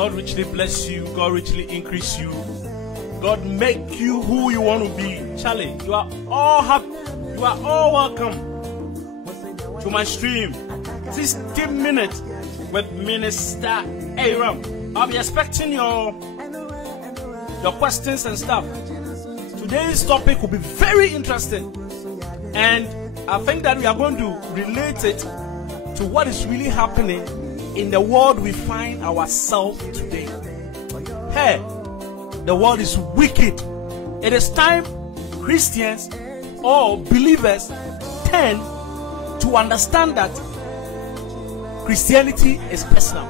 God richly bless you. God richly increase you. God make you who you want to be. Charlie, you are all happy. You are all welcome to my stream. 60 minutes with Minister Aram. I'll be expecting your questions and stuff. Today's topic will be very interesting. And I think that we are going to relate it to what is really happening in the world we find ourselves today. Hey, the world is wicked. It is time Christians or believers tend to understand that Christianity is personal.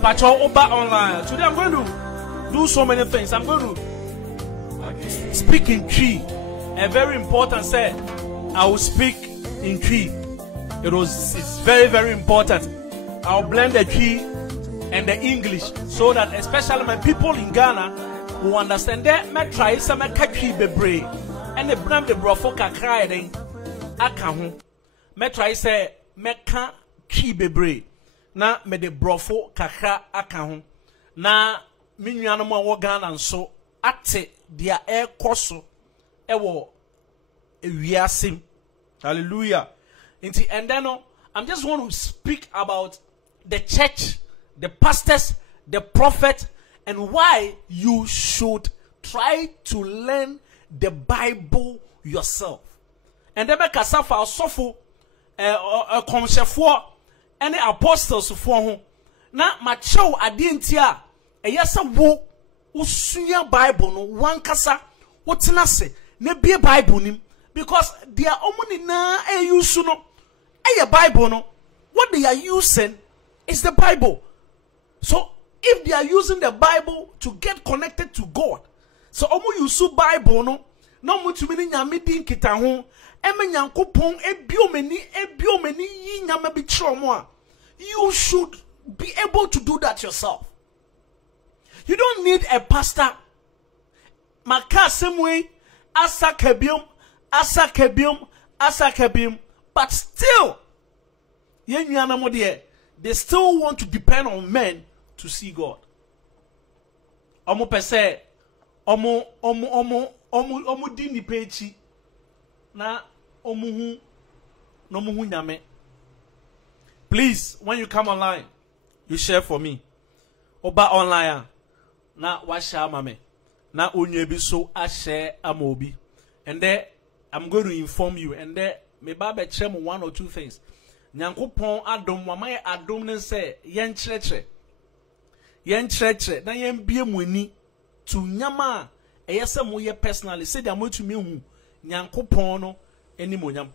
Patrol Oba online. Today I'm going to do so many things. I'm going to speak in tree. A very important said I will speak in tree. It's very, very important. I'll blend the tree and the English so that especially my people in Ghana will understand that me try some catchy bebre and the brand the brofo kakra then akahu. Me try say me can tree bebre na me the brofo kakra akahu na me nuano mo Ghana nso ate dia air koso ewo ewiasim. Hallelujah. And then I'm just want to speak about the church, the pastors, the prophet, and why you should try to learn the Bible yourself. And then make a suffer suffer a comshefo and the apostles for whom na macho adintia a yesa wo usunya Bible no one kasa wotina se ne be Bible nim because they are omuni na use no a Bible no what they are using is the Bible. So if they are using the Bible to get connected to God, so omu use Bible no mutu mini nyame din kita ho eme nyankopon ebiomeni yi nyame bi chromo a you should be able to do that yourself. You don't need a pastor maka semwe asa kebium but still they still want to depend on men to see God. Omo pese omo di nipa echi na omo hu nyame. Please, when you come online, you share for me. Oba online na wa share mame na onye bi so a share amobi. And there I'm going to inform you, and there me ba be chere mo one or two things. Nyankopon adom wamaye adom ne se yen kyerɛkyerɛ na yen bie mu ani to nyama eyese mo ye personally say dia mo tumi hu Nyankopon no ani monyam.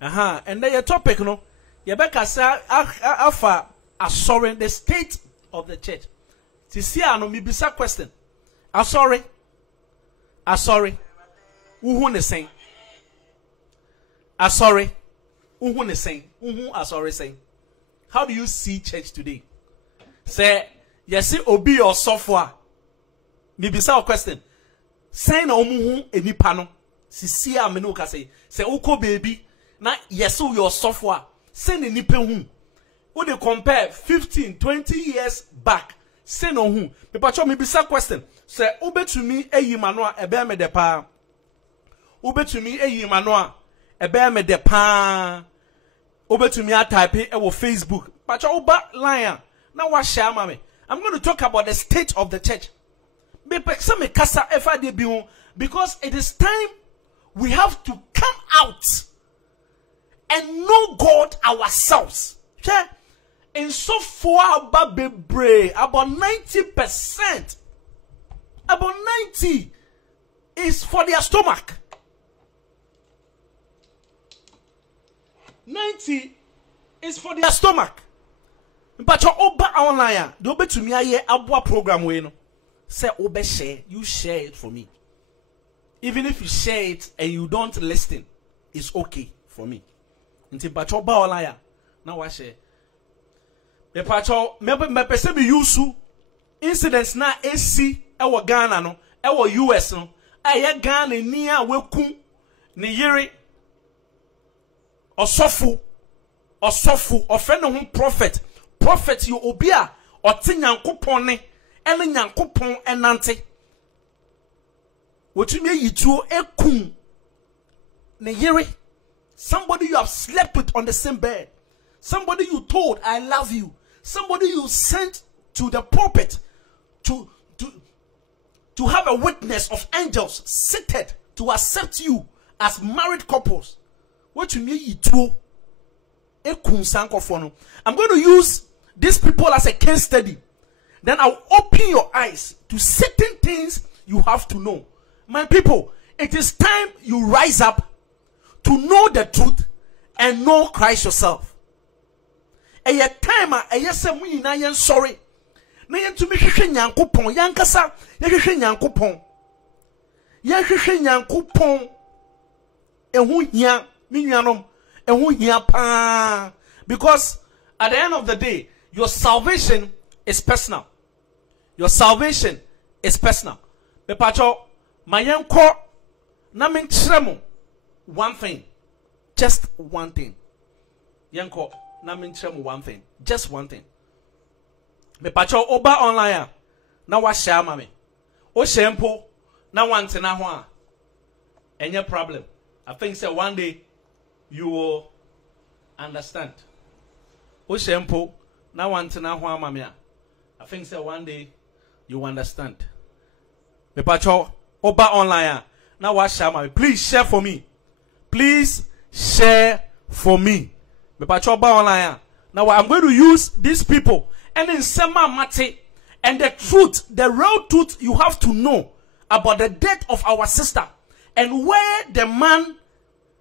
And there your topic no ye be kasa afa assuring the state of the church. Sisi ano mi bisa question. Asori uhu ne sen. Asori uhu ne sen. Uhu asori sen. How do you see church today? Say yesi obi or software. Mi bisa question. Sen na omuhu enipa no. Sisi a me no ka say uko baby na yesu your software. Sen enipa hu. When they compare 15, 20 years back, say no who. Me pacho me bisa question. Say ube to me eyi manoa ebe me de pa. Ube to me eyi manoa ebe me de pa. Ube to me a type ewo Facebook. Pacho uba lion. Now what share mame? I'm going to talk about the state of the church. Me some me kasa efa de bi because it is time we have to come out and know God ourselves. Okay? And so far about 90%, about 90 is for their stomach. 90 is for their stomach. But your oba online, the obe to me aye abwa program we no. Say obe share, you share it for me. Even if you share it and you don't listen, it's okay for me. Until but your oba online, now I share. Me pacho me pese me yusu incidents na AC ewo Ghana no ewo US no aye Ghana ni a weku ne yiri osofu ofe ne ho prophet you obi a ote Nyankopon ne ene Nyankopon enante wotumi yituo ekum ne yiri, somebody you have slept with on the same bed, somebody you told I love you, somebody you sent to the pulpit to have a witness of angels seated to accept you as married couples. What you mean you do? I'm going to use these people as a case study. Then I'll open your eyes to certain things you have to know. My people, it is time you rise up to know the truth and know Christ yourself. A time a yes we na yen sorry. Na yen to me hwehwe Nyankopon yankasa ye hwehwe Nyankopon. Ye hwehwe Nyankopon ehu hia me nuanom ehu hia pa, because at the end of the day your salvation is personal. Your salvation is personal. Me pacho mayenko na me nkyeremo one thing, just one thing. Yenko na me nkyeremo one thing, just one thing. Me pacho oba online na wa share ma me. O shempo na wante na ho a any problem. I think say one day you will understand. O shempo na wante na ho ama me a I think say one day you understand. Me pacho oba online na wa share ma me. Please share for me. Please share for me. Me pacho oba online now I'm going to use these people and in Sema Mate and the truth, the real truth you have to know about the death of our sister and where the man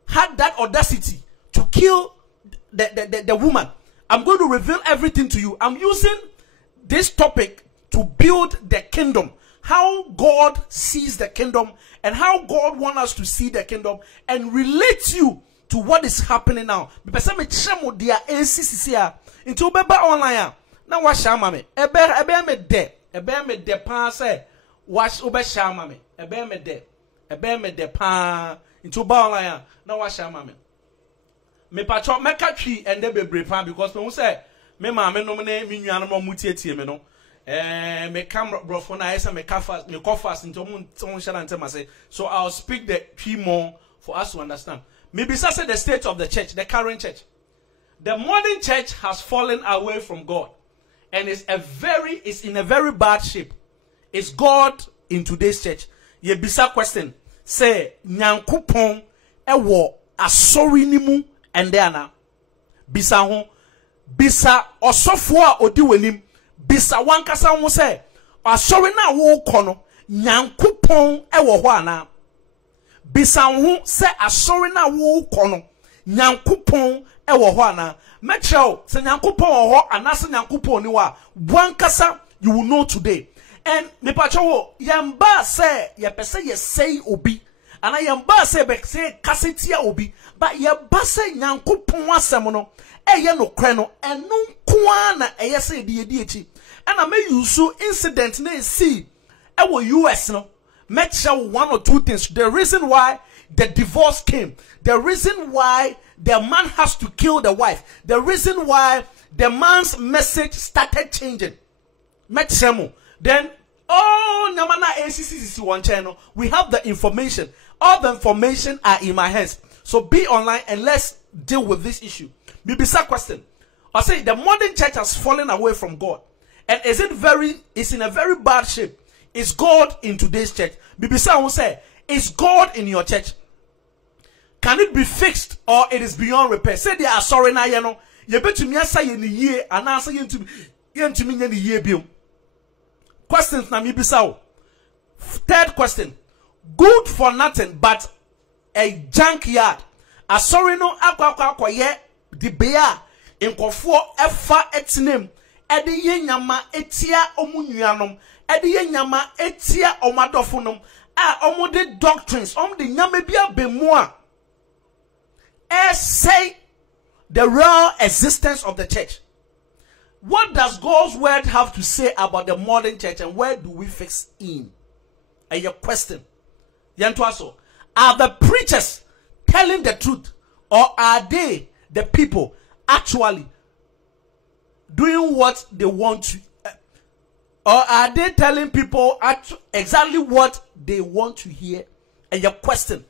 had that audacity to kill the woman. I'm going to reveal everything to you. I'm using this topic to build the kingdom, how God sees the kingdom and how God wants us to see the kingdom and relate you to what is happening now. Because I'm a chemo dia NCCC into beba online. Now wash mame. Ebe me de pa say wash ube shamame. Ebe me de pa into ba online. Now wash mame. Me patro meka twi ende bebre pa because me say me mame no me nuanom mutie tie me no. me camera brofo na esa me fast into say. So I'll speak the tree more for us to understand. Maybe say the state of the church, the current church. The modern church has fallen away from God and is in a very bad shape. Is God in today's church? Ye bisa question. Say Nyankopon ewo asori nimu ende ana. Bisa ho bisa osofo a odi wanim bisa wankasa ho say asori na wo kono Nyankopon ewo ho ana. Bisa ho say asori na wo kono Nyankopon ewo ho ana. Make sure say Nyankopon wo ho anase Nyankopon ni wa wankasa you will know today. And me pacho yamba say ye pese ye say obi ana yamba say be say kasetia obi but yamba say Nyankopon asem no eye no kre no eno nko na eye say de echi ana me use incident na see e wo US no make sure one or two things. The reason why the divorce came, the reason why the man has to kill the wife, the reason why the man's message started changing. Make sure then, oh, Namana ACCC one channel. We have the information. All the information are in my hands. So be online and let's deal with this issue. Bibisa question. I say the modern church has fallen away from God. And it's in a very bad shape. Is God in today's church? Bibisa will say, is God in your church? Can it be fixed or it is beyond repair? Say they are sorry now, you know. You bet to me say in the year and answer you to me in the year bill. Questions na mibisao. Third question. Good for nothing but a junkyard. A sorry no akwa ye the bear in kofo efa etinem. Edi ye nyama etia omunuanom. Edi ye nyama etia omadofunum. Omude doctrines. De nyame bia bemua. Say the real existence of the church. What does God's word have to say about the modern church and where do we fix in? And your question. Yantuaso, are the preachers telling the truth or are they, the people, actually doing what they want to? Or are they telling people exactly what they want to hear? And your question,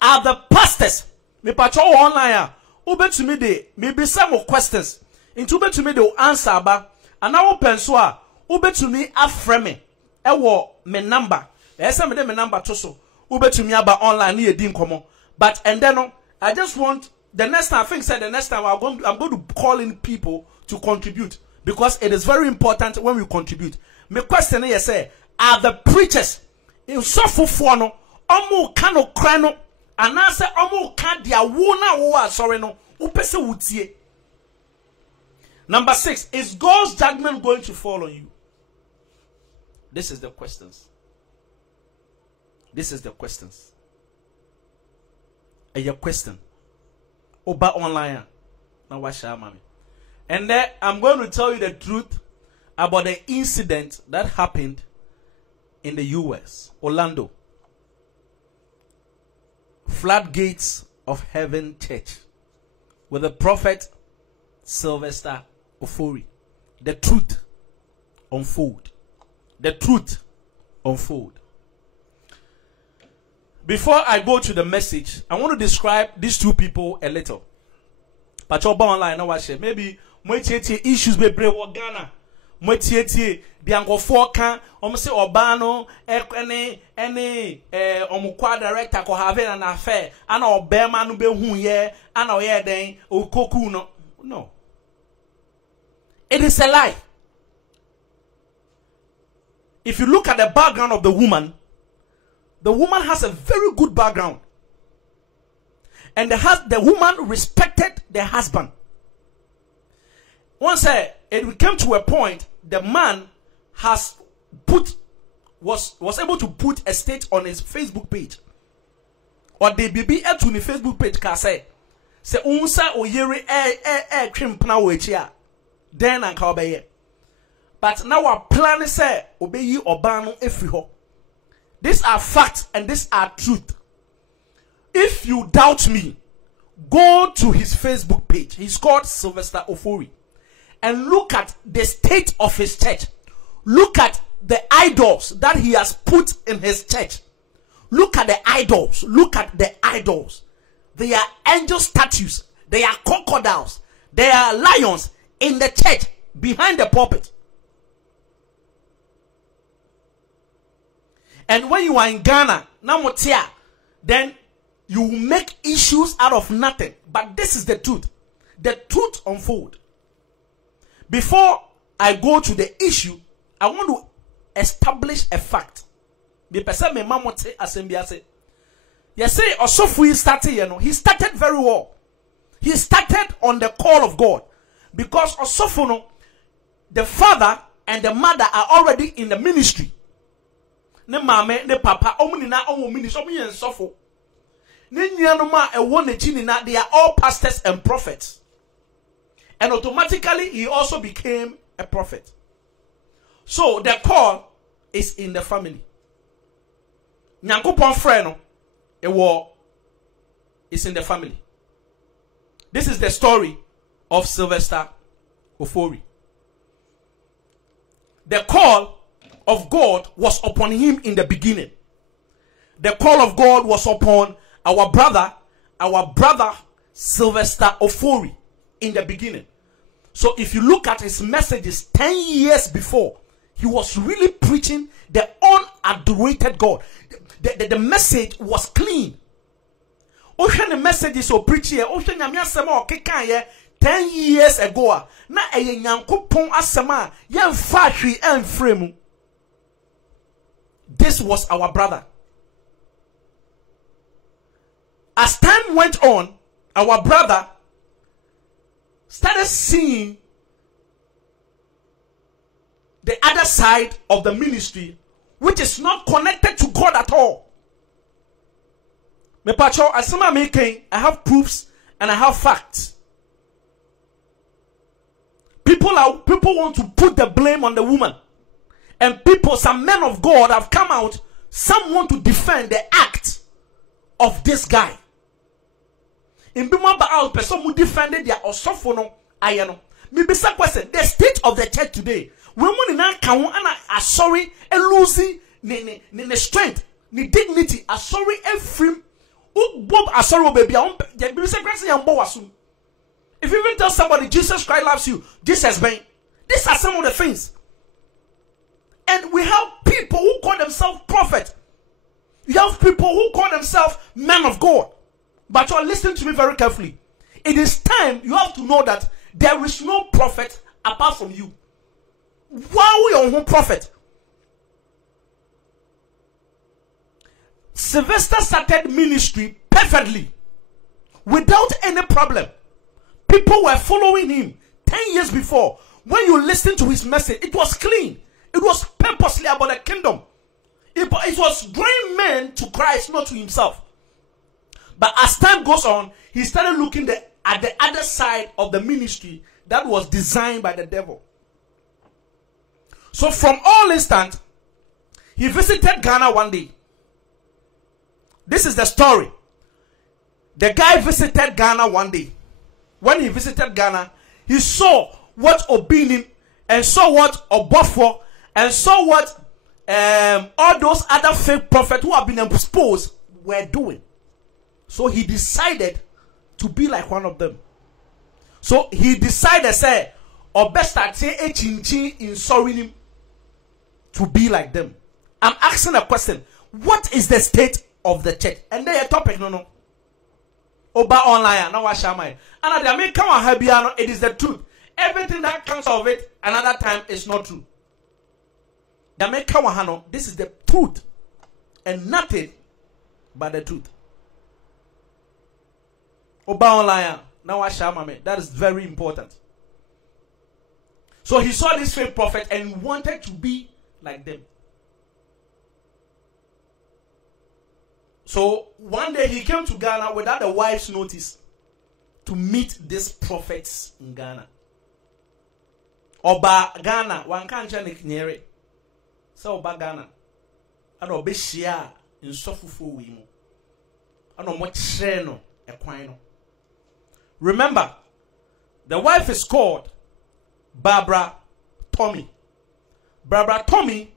are the pastors, me patrol online, ube to me de, maybe some more questions. Into ube to me de answer ba, and I will pensua, ube to me a frame, me number, me number toso, ube to me aba online ni edim komo. But and then I just want the next time, I think said the next time I'm going to call in people to contribute because it is very important when we contribute. My question is say, are the preachers in so no omo kano krano and answer omo kan dia wona wo sorry no upese wutie. Number 6, is God's judgment going to fall on you? This is the questions. This is the questions. And your question. Oba online. Now what shall mommy? And then I'm going to tell you the truth about the incident that happened in the US, Orlando. Floodgates of Heaven Church with the prophet Sylvester Ofori. The truth unfold. The truth unfold. Before I go to the message, I want to describe these two people a little. Pachoba online, no share. Maybe issues be brave Ghana. Mwetieti biangofo kan say obano any omukwa director ko have an affair ana obema no be hu ye ana oye den okoku no. No. It is a lie. If you look at the background of the woman has a very good background. And the woman respected the husband. Once it came to a point, the man was able to put a state on his Facebook page. Or the baby to the Facebook page can say unsa oyere krimpna wechia. Then and kaobeye. But now our plan is say obeyi obano efriho. These are facts and these are truth. If you doubt me, go to his Facebook page. He's called Sylvester Ofori. And look at the state of his church. Look at the idols that he has put in his church. Look at the idols. Look at the idols. They are angel statues. They are crocodiles. They are lions in the church behind the pulpit. And when you are in Ghana, then you will make issues out of nothing. But this is the truth. The truth unfold. Before I go to the issue, I want to establish a fact. Yes, say Ofori started, he started very well. He started on the call of God. Because Ofori, the father and the mother are already in the ministry. Ne mame, ne papa, ministry, they are all pastors and prophets. And automatically he also became a prophet. So the call is in the family. Nyankopon freno is in the family. This is the story of Sylvester Ofori. The call of God was upon him in the beginning. The call of God was upon our brother Sylvester Ofori in the beginning. So if you look at his messages 10 years before, he was really preaching the unadulterated God. The message was clean. Ocean the message is so preachy. Ocean Yamia Sama Kekaya 10 years ago. Na a Yankupon Asama Yan Fatri and Fremu. This was our brother. As time went on, our brother started seeing the other side of the ministry, which is not connected to God at all. I have proofs and I have facts. People want to put the blame on the woman. And some men of God have come out. Some want to defend the act of this guy. In Bimaba out, person who defended their osofono ayano. Maybe some question. The state of the church today. Women in our count are sorry and losing the strength, the dignity. Are sorry and free. Bob are sorry, baby. If you even tell somebody Jesus Christ loves you, Jesus been. These are some of the things. And we have people who call themselves prophets. You have people who call themselves men of God. But you are listening to me very carefully. It is time you have to know that there is no prophet apart from you. Why are we on prophet? Sylvester started ministry perfectly, without any problem. People were following him 10 years before. When you listen to his message, it was clean. It was purposely about the kingdom. It was drawing men to Christ, not to himself. But as time goes on, he started looking at the other side of the ministry that was designed by the devil. So from all instant, he visited Ghana one day. This is the story. The guy visited Ghana one day. When he visited Ghana, he saw what Obinim and saw what Obofo and saw what all those other fake prophets who have been exposed were doing. So he decided to be like one of them. So he decided, say, or best start say in sorry him to be like them. I'm asking a question. What is the state of the church? And they a topic, no. Oba online, now what shall I? And I mean, come on, Habiano, it is the truth. Everything that comes of it, another time is not true. This is the truth. And nothing but the truth. Oba online, now what shall I? That is very important. So he saw this fake prophet and wanted to be like them. So one day he came to Ghana without a wife's notice to meet these prophets in Ghana. Oba Ghana, one can't near it. So Oba Ghana, I don't be share in Sofufu Wimo. I don't much Shreno, Equino. Remember, the wife is called Barbara Tommy. Barbara Tommy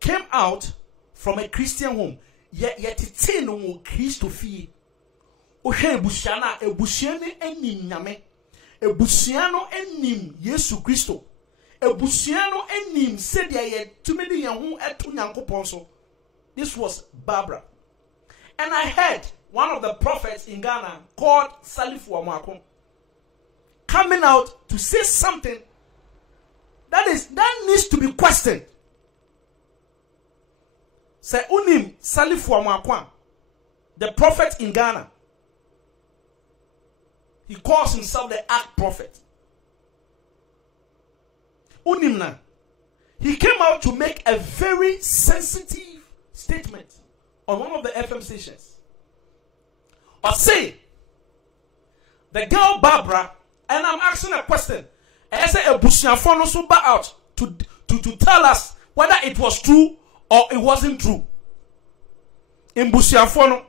came out from a Christian home. Yet it's no Christo fee. Ohe Bushana, a Bushiani enim Yame, a Bushiano enim Yesu Christo, a Bushiano enim said yet too many young at Tunyanko Ponso. This was Barbara. And I heard one of the prophets in Ghana called Salifu Amako coming out to say something that needs to be questioned. Say Unim Salifu Amako, the prophet in Ghana. He calls himself the Ark Prophet. Unimna. He came out to make a very sensitive statement on one of the FM stations. Or say, the girl Barbara, and I'm asking a question. I say a Bushiafono so back out to tell us whether it was true or it wasn't true. In Bushiafono,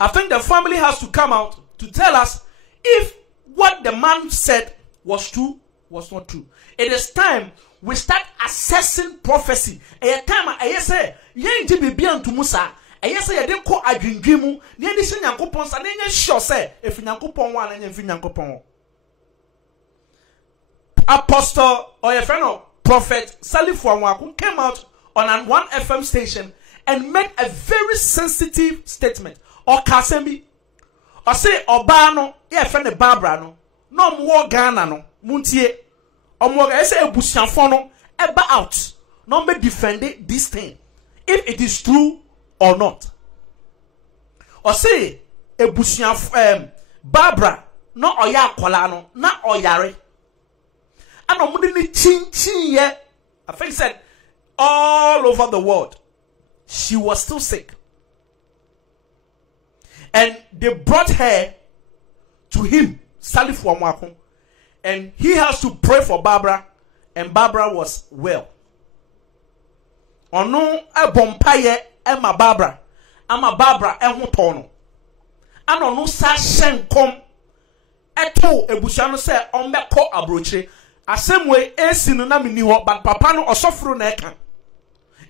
I think the family has to come out to tell us if what the man said was true, was not true. It is time we start assessing prophecy. A time I say, yen to be beyond to Musa. I say, I didn't call a dream. Yen is in Yankopons and then sure say, if Yankopon one and if Yankopon. Apostle or a friend of prophet Salifu Amako came out on one FM station and made a very sensitive statement. Or Kasemi. Or say Obano, yeah, friend Barbara no more Ghana no Muntie. Or more I say a Bushiafono ever out. No me defend this thing. If it is true or not. Or say a Bushiaf Barbara no oya kolano na oyare. And no mudini chin ye. I think said all over the world. She was still sick. And they brought her to him, Salifu Amako, and he has to pray for Barbara, and Barbara was well. Ono a bompaye ema Barbara, ama Barbara ehutono. Ano no sa shenkom eto ebushano se ombeko abroche. Asemwe esinu na mini ho, but papa no osofro na eka.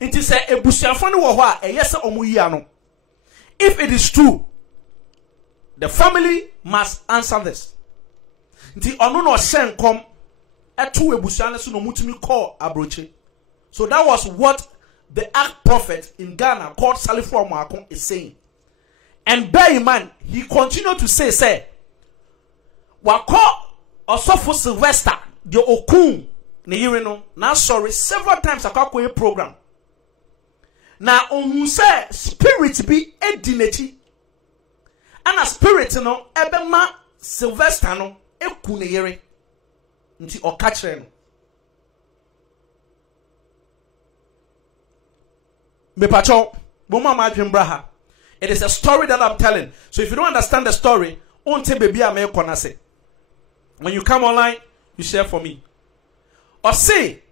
Inti se ebushafo no wo ho a eyese omuyi ano. If it is true, the family must answer this. The onuno shenkom etu ebushane so no mutumi call abroche. So that was what the Ark Prophet in Ghana called Salifu Amako is saying. And bear in mind, he continued to say, wako osofo Sylvester the okun ne yirino na sorry several times akwa program. Na ohun say spirit be edinechi. And a spirit no ebema Sylvester no eku ne yere nti okachre no me pacho boma ma adwembra. It is a story that I'm telling. So if you don't understand the story, onte baby ame kona say. When you come online, you share for me. Or say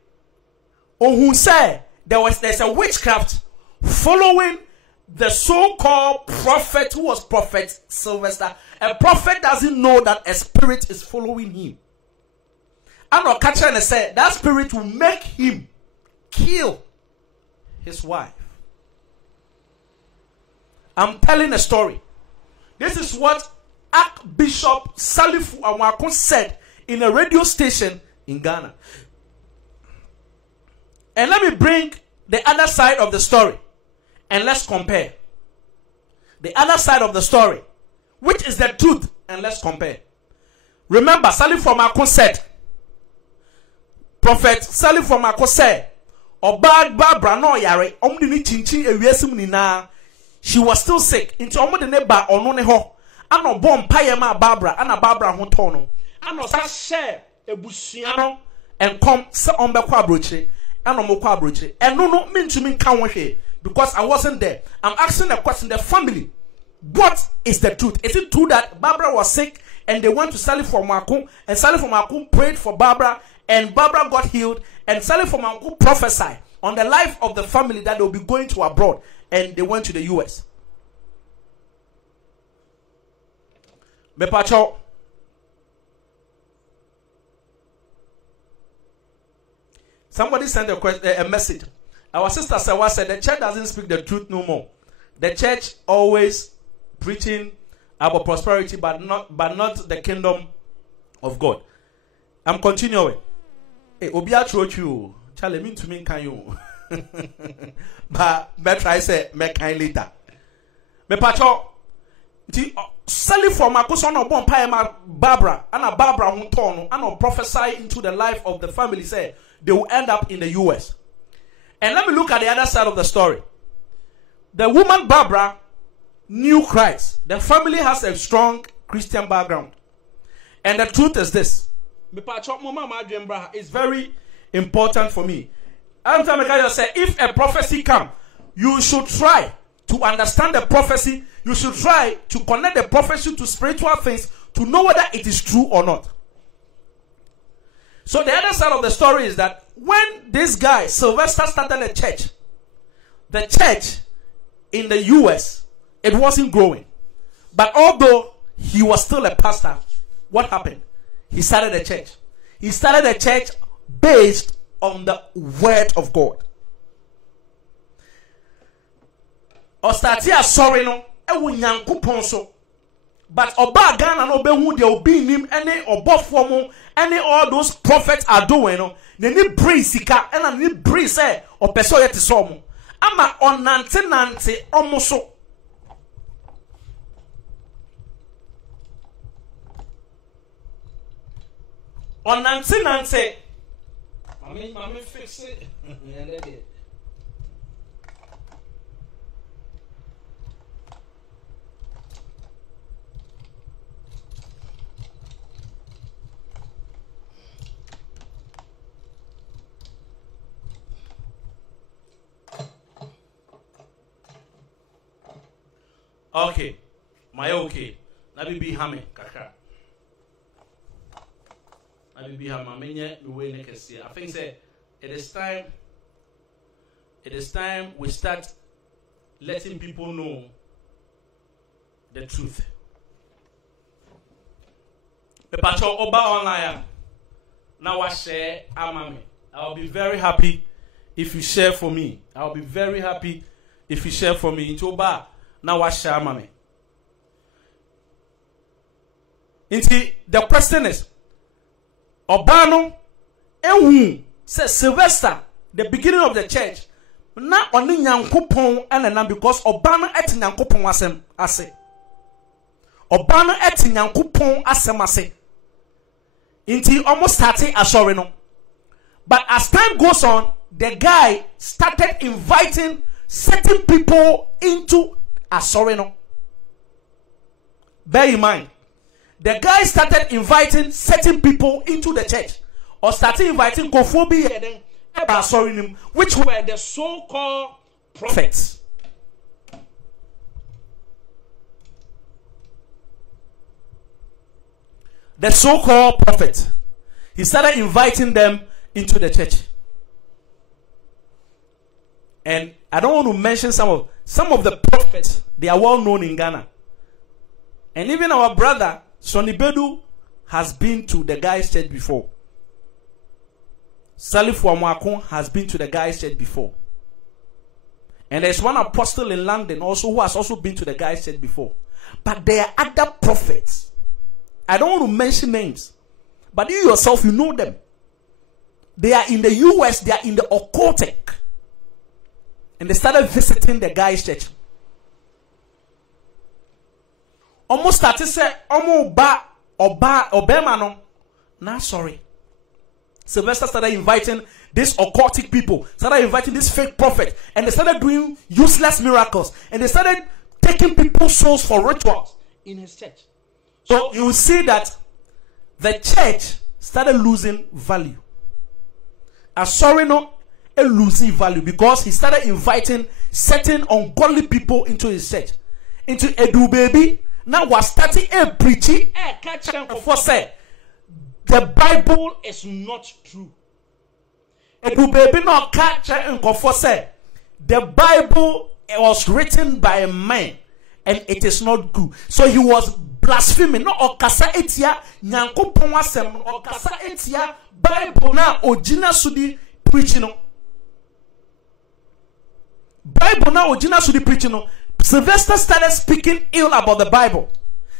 who say there's a witchcraft following the so-called prophet who was Prophet Sylvester. A prophet doesn't know that a spirit is following him. And I'll catch and say that spirit will make him kill his wife. I'm telling a story. This is what Archbishop Salifu Amako said in a radio station in Ghana. And let me bring the other side of the story. And let's compare. The other side of the story. Which is the truth. And let's compare. Remember, Salifu Amako said. Prophet Salifu Amako said. Obad Barbara no yare. Omdini chinchin ewiesimu nina. She was still sick. Into omdini ba onone ho. Ano bom payema Barbara. Ana Barbara hontono. Ano sa share ebusiano. And come sa ombe kwa broche. Ano mo kwa broche. And no mean to me can't here. Because I wasn't there. I'm asking a question. The family, what is the truth? Is it true that Barbara was sick and they went to Salifu Amako and Salifu Amako prayed for Barbara and Barbara got healed and Salifu Amako prophesied on the life of the family that they will be going to abroad and they went to the US? Mepacho. Somebody sent a message. Our sister Sawa said the church doesn't speak the truth no more. The church always preaching about prosperity, but not the kingdom of God. I'm continuing. Hey, Obia troch you. Charlie, mean to me can you? But better I say me kind later. Me pacho. Sally for my cousin or bon ma Barbara and a Barbara Huntono and prophesy into the life of the family. Say they will end up in the US. And let me look at the other side of the story. The woman Barbara knew Christ. The family has a strong Christian background. And the truth is this. It's very important for me. I say, if a prophecy comes, you should try to understand the prophecy. You should try to connect the prophecy to spiritual things to know whether it is true or not. So the other side of the story is that when this guy, Sylvester, started a church, the church in the US, it wasn't growing. But although he was still a pastor, what happened? He started a church. He started a church based on the word of God. Ostatia sorry no, ewu nyankopon so. But oba Ghana no be hu de obi nim any obofo mo any all those prophets are doing no. Ne bring sika and ne bring say opeso yet so mo. Ama onante omoso. Onante. Mami fix it. Okay, my okay. Let me be hammy, kaka. Let me be hammy. I think say it is time. It is time we start letting people know the truth. Pepacho Oba online. Now I share amame. I'll be very happy if you share for me. I'll be very happy if you share for me. Into Oba. Now what share mame? The question is Obano ewu says Sylvester, the beginning of the church. Na only nyankopon and because Obano et nyankopon asem ase. Obano et nyankopon asem ase. Inti almost started assuring no. But as time goes on, the guy started inviting certain people into sorry no. Bear in mind, the guy started inviting certain people into the church, or started inviting Kofobi which were the so-called prophets. The so-called prophets. He started inviting them into the church. And I don't want to mention some of the prophets. They are well known in Ghana. And even our brother, Sonny Bedu, has been to the guy's church before. Salif Wamwakon has been to the guy's church before. And there's one apostle in London also who has also been to the guy's church before. But there are other prophets. I don't want to mention names. But you yourself, you know them. They are in the US, they are in the occultic. And they started visiting the guy's church. Almost started say, oba no. Nah, sorry. Sylvester started inviting these occultic people, started inviting this fake prophet, and they started doing useless miracles, and they started taking people's souls for rituals in his church. So you will see that the church started losing value. Sorry, no. Losing value because he started inviting certain ungodly people into his church. Into Edu baby. Now we're starting a preaching. For say the Bible is not true. Edu baby no catch and for say the Bible was written by a man and it is not good. So he was blaspheming. No okasa etia nyankopon asem okasa etia Bible na ojina sudi preaching. Bible now, Ojina should be preaching. Sylvester started speaking ill about the Bible.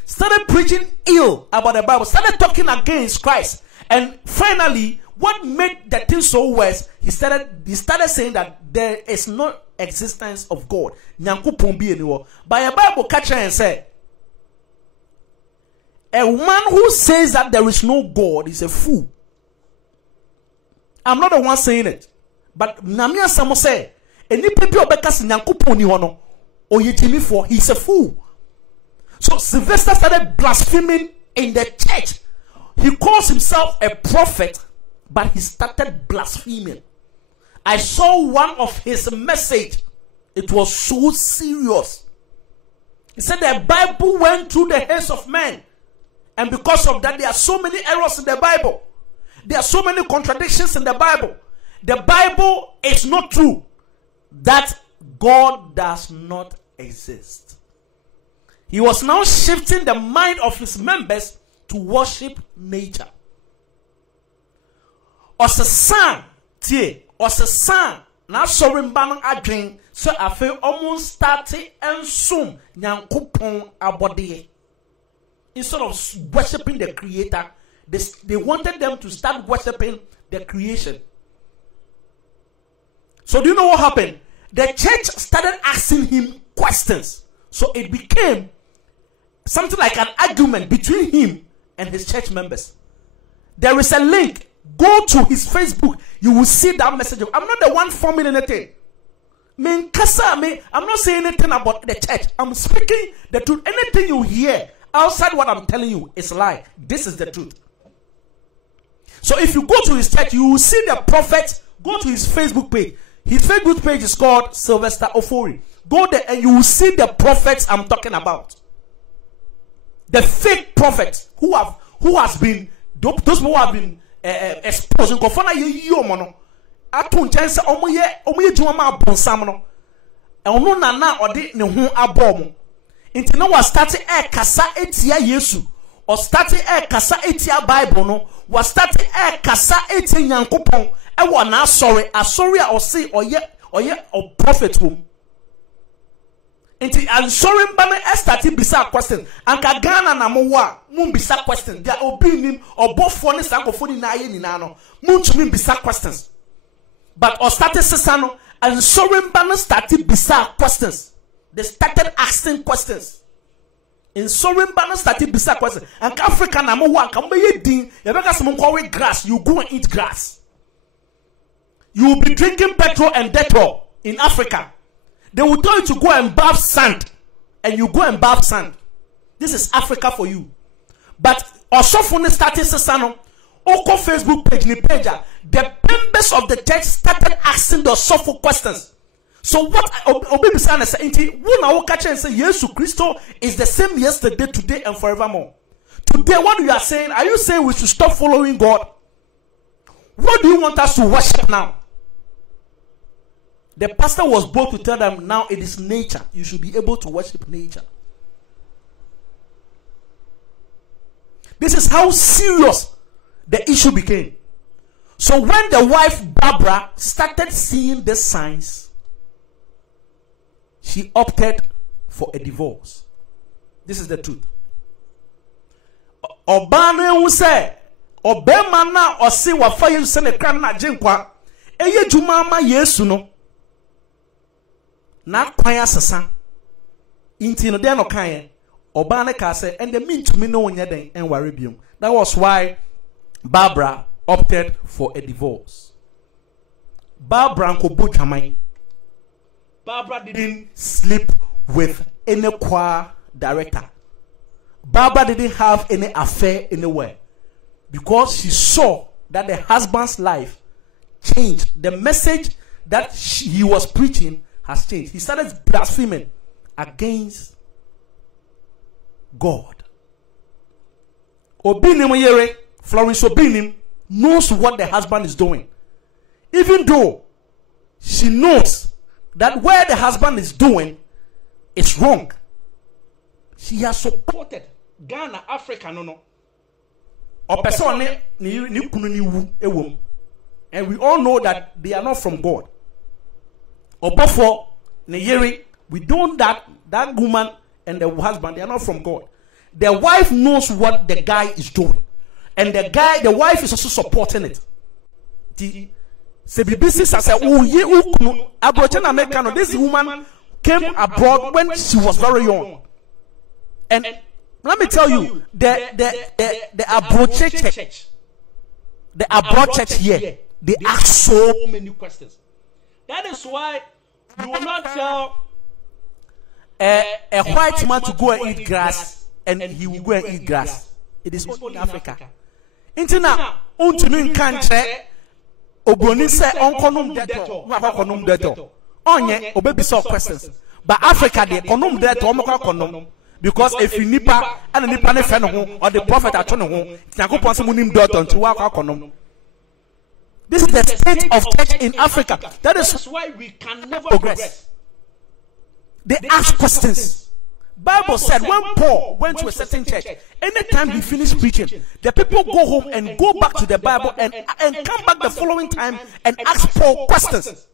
Started preaching ill about the Bible. Started talking against Christ. And finally, what made the thing so worse, he started saying that there is no existence of God. By a Bible catcher and say, a man who says that there is no God is a fool. I'm not the one saying it. But Namia Samo say, any people bekas nyankopon hono, oyetimi for he's a fool. So Sylvester started blaspheming in the church. He calls himself a prophet, but he started blaspheming. I saw one of his message. It was so serious. He said the Bible went through the hands of men. And because of that, there are so many errors in the Bible. There are so many contradictions in the Bible. The Bible is not true. That God does not exist. He was now shifting the mind of his members to worship nature. Osesan tie, osesan na sorry mba adwen so afi almost starting ensum nyankopon abode. Instead of worshiping the creator, they wanted them to start worshiping the creation. So do you know what happened? The church started asking him questions. So it became something like an argument between him and his church members. There is a link. Go to his Facebook. You will see that message. I'm not the one forming anything. I'm not saying anything about the church. I'm speaking the truth. Anything you hear outside what I'm telling you is a lie. This is the truth. So if you go to his church, you will see the prophet. Go to his Facebook page. His Facebook page is called Sylvester Ofori. Go there and you will see the prophets I'm talking about. The fake prophets who has been, those people who have been exposed. Inti no was starting kasa etia Yesu or starting kasa etia Bible no was starting kasa etia Nyankopon e wo na sorry or say or prophet wom. Inti I'm sorry mbana starting bisa question anka Ghana na mo wa mun bisa question dia obi nim obofo ne sankofo ni na aye ni na no mun tumi bisa questions but or started sesano and sorry mbana started bisa questions. They started asking questions. In Sorimba started beside questions. And African number one, come by din, you make some call grass, you go and eat grass. You will be drinking petrol and Dettol in Africa. They will tell you to go and bath sand. And you go and bath sand. This is Africa for you. But also from the starting sesano, Oko Facebook page, the members of the church started asking the soulful questions. So what Obi Bisana say, who now catch and say Jesus Christ is the same yesterday, today, and forevermore. Today, what you are saying? Are you saying we should stop following God? What do you want us to worship now? The pastor was bold to tell them now it is nature. You should be able to worship nature. This is how serious the issue became. So when the wife Barbara started seeing the signs, she opted for a divorce. This is the truth. Obane who say, Obema na osi wa fire sene kran na jenkwa. Eye juma ma Yesu no. Na kwanya sesa. Inti no de no kan Obane ka say and the mean to me no onya den en ware biom. That was why Barbara opted for a divorce. Barbara ko botwaman. Barbara didn't sleep with any choir director. Barbara didn't have any affair anywhere because she saw that the husband's life changed. The message that he was preaching has changed. He started blaspheming against God. Obinim Yere, Florence Obinim knows what the husband is doing. Even though she knows that where the husband is doing is wrong. She has supported Ghana, Africa, no. Or person ni kunu ni wu ewom. And we all know that they are not from God. Or before Neyeri, we don't that woman and the husband, they are not from God. The wife knows what the guy is doing. And the wife is also supporting it. This woman came abroad when she was very young. And let me tell you, the abroad church here, they ask so many questions. That is why you will not tell a white man to go and eat grass, and he will go and eat grass. It is only in Africa. Intina, untunu country, obroni say onkonum deto, wakonum deto. Onye obebi solve questions. But Africa they konum deto, omoko konum. Because if you nipa and nipa ne fe no ho, or the prophet atone ho, Nyankopon se munim deto nti wa konum. This is the state of church in Africa. That is why we can never progress. They ask questions. Bible said when Paul went to a certain church, anytime he finished preaching, the people go home and go back to the Bible and come back the following time and ask Paul questions.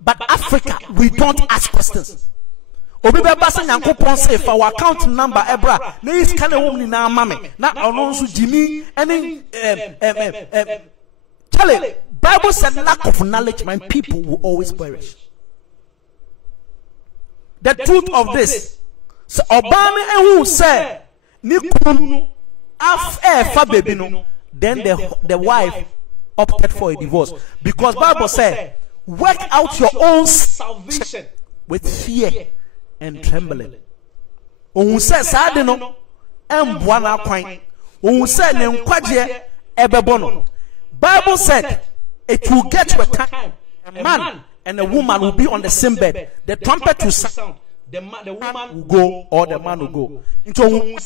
But Africa, we don't ask questions. If our account number ebra, is kind of woman na mame, na ononsu Jimmy, any Charlie, Bible said lack of knowledge, my people will always perish. The truth of this, so Obama who said, Nikunu fa baby no, then the wife opted for a divorce because Bible said, work out your own salvation with fear and trembling. Who says Sadino and Buana Quine, who said Nenkwaje Ebebono. Bible said it will get to a time a man and a woman will be on the same bed. The trumpet will sound. The woman will go or the man will go. Into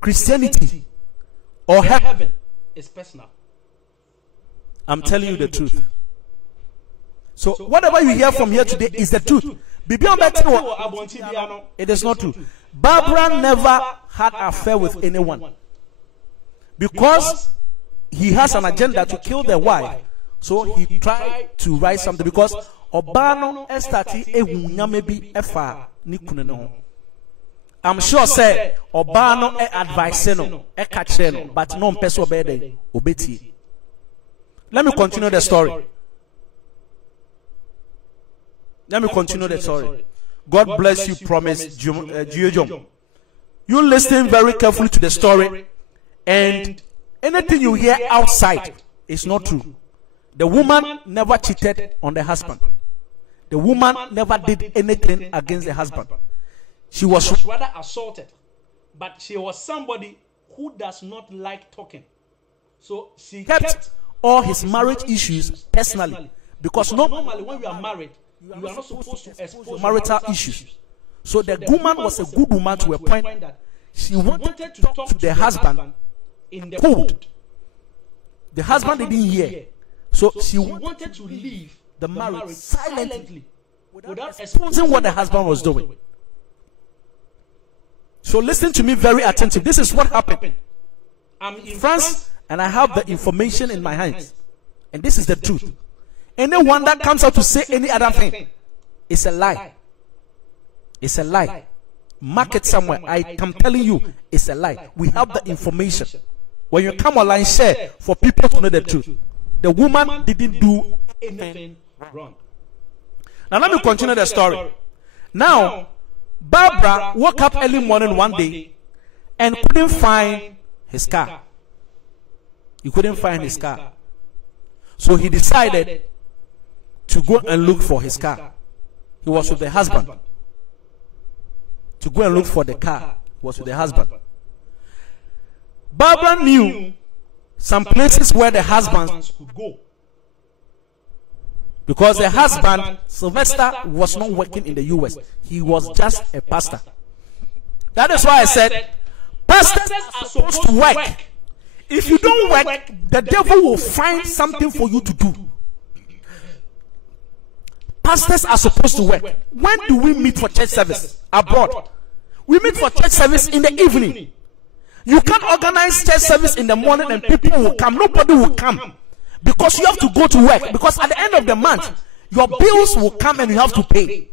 Christianity or heaven is personal. I'm telling you the truth. So whatever you hear from here today is the truth. It is not true. Barbara never had an affair with anyone. Because he has an agenda to kill the wife, so he tried to write something. Because Obano estati maybe efa nikuneno. I'm sure say Obano advise no, catch but no person obey obeti. Let me continue the story. Let me continue the story. God bless you, promise Giojom. You listen very carefully to the story. And anything you hear outside is not true. The woman never cheated on the husband. The woman never did anything against the husband. She was rather assaulted. But she was somebody who does not like talking. So she kept all his marriage issues personally. Because normally when you are married, you are not supposed to expose marital issues. So the woman was a good woman to a point that she wanted to talk to the husband in the cold. The husband didn't hear. So she wanted to leave the marriage silently without exposing what the husband was doing. So listen to me very attentive. This is what happened. I'm in France and I have the information in my hands. And this is the truth. Anyone that comes out to say any other thing is a lie. It's a lie. Mark it somewhere. I am telling you, it's a lie. We have the information. When you come online, share for people to know the truth. The woman didn't do anything wrong. Now let me continue the story. Now, Barbara woke up early morning one day and couldn't find his car. He couldn't find his car. So he decided to go and look for his car. He was with the husband. To go and look for the car. He was with the husband. Barbara knew some places where the husbands could go. Because the husband, Sylvester, was not working in the US. He was just a pastor. That is why I said, pastors are supposed to work. If you don't work, the devil will find something for you to do. Pastors are supposed to work. When do we meet for church service? Abroad. We meet for church service in the evening. You can't organize church service in the morning and people will come. Nobody will come because you have to go to work. Because at the end of the month, your bills will come and you have to pay.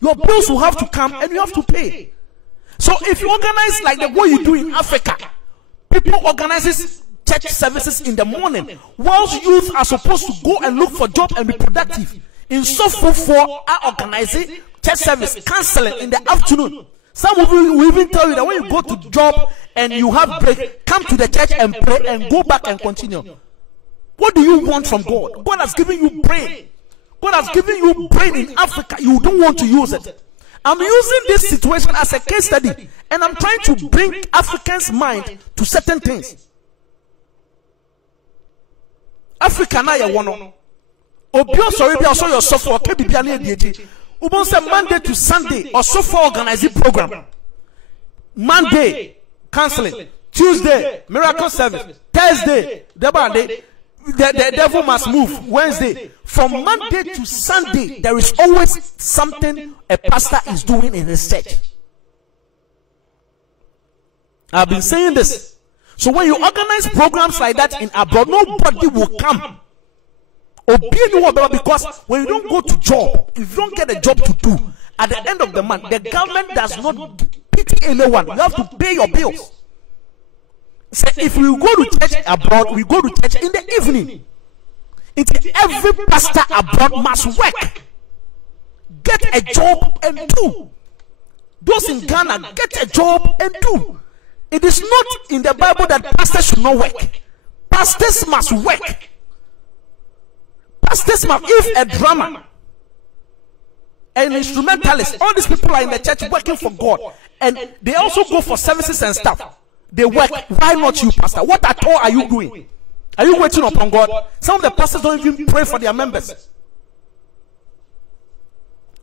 Your bills will have to come and you have to pay. So if you organize like the way you do in Africa, people organize church services in the morning, whilst youth are supposed to go and look for job and be productive. In Sofo for are organizing church service, counseling in the afternoon. Some of you will even tell you that when you go to job and you have break, come to the church and pray and go back and continue. What do you want from God? God has given you brain. God has given you brain in Africa. You don't want to use it. I'm using this situation as a case study, and I'm trying to bring Africans' mind to certain things. Africa na ya wono. Obio sorry be also your software ke bibia na edieje. Ubon say Monday to Sunday or software organizing program. Monday counseling, Tuesday miracle service, Thursday the devil must move, Wednesday. From Monday to Sunday there is always something a pastor is doing in his church. I've been saying this. So when you organize programs like that in abroad, nobody will come. Because when you don't go to job, if you don't get a job to do, at the end of the month, the government does not pity anyone. You have to pay your bills. So if we go to church abroad, we go to church in the evening. Every pastor abroad must work. Get a job and do. Those in Ghana, get a job and do. It is not in the Bible that pastors should not work. Pastors must work. Pastors must, if a drummer, an instrumentalist, all these people are in the church working for God, and they also go for services and stuff. They work. Why not you, pastor? What at all are you doing? Are you waiting upon God? Some of the pastors don't even pray for their members.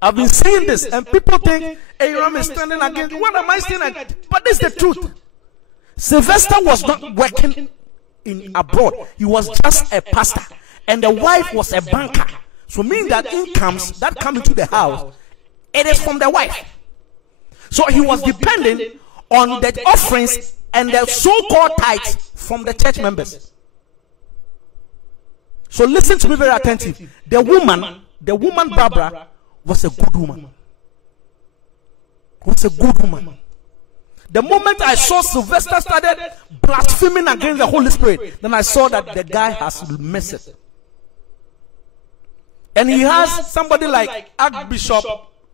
I've been saying this, and people think, hey, Ram is standing against. What am I saying? But this is the truth. Sylvester was not working in abroad. He was just a pastor, and the wife was a banker. So meaning that incomes that come into the house, it is from the wife. So he was depending on the offerings and the so-called tithes from the church members. So listen to me very attentive. The woman Barbara was a good woman. Was a good woman. The moment I saw Sylvester started blaspheming against the Holy Spirit, then I saw that the guy has messed it. And he has somebody like Archbishop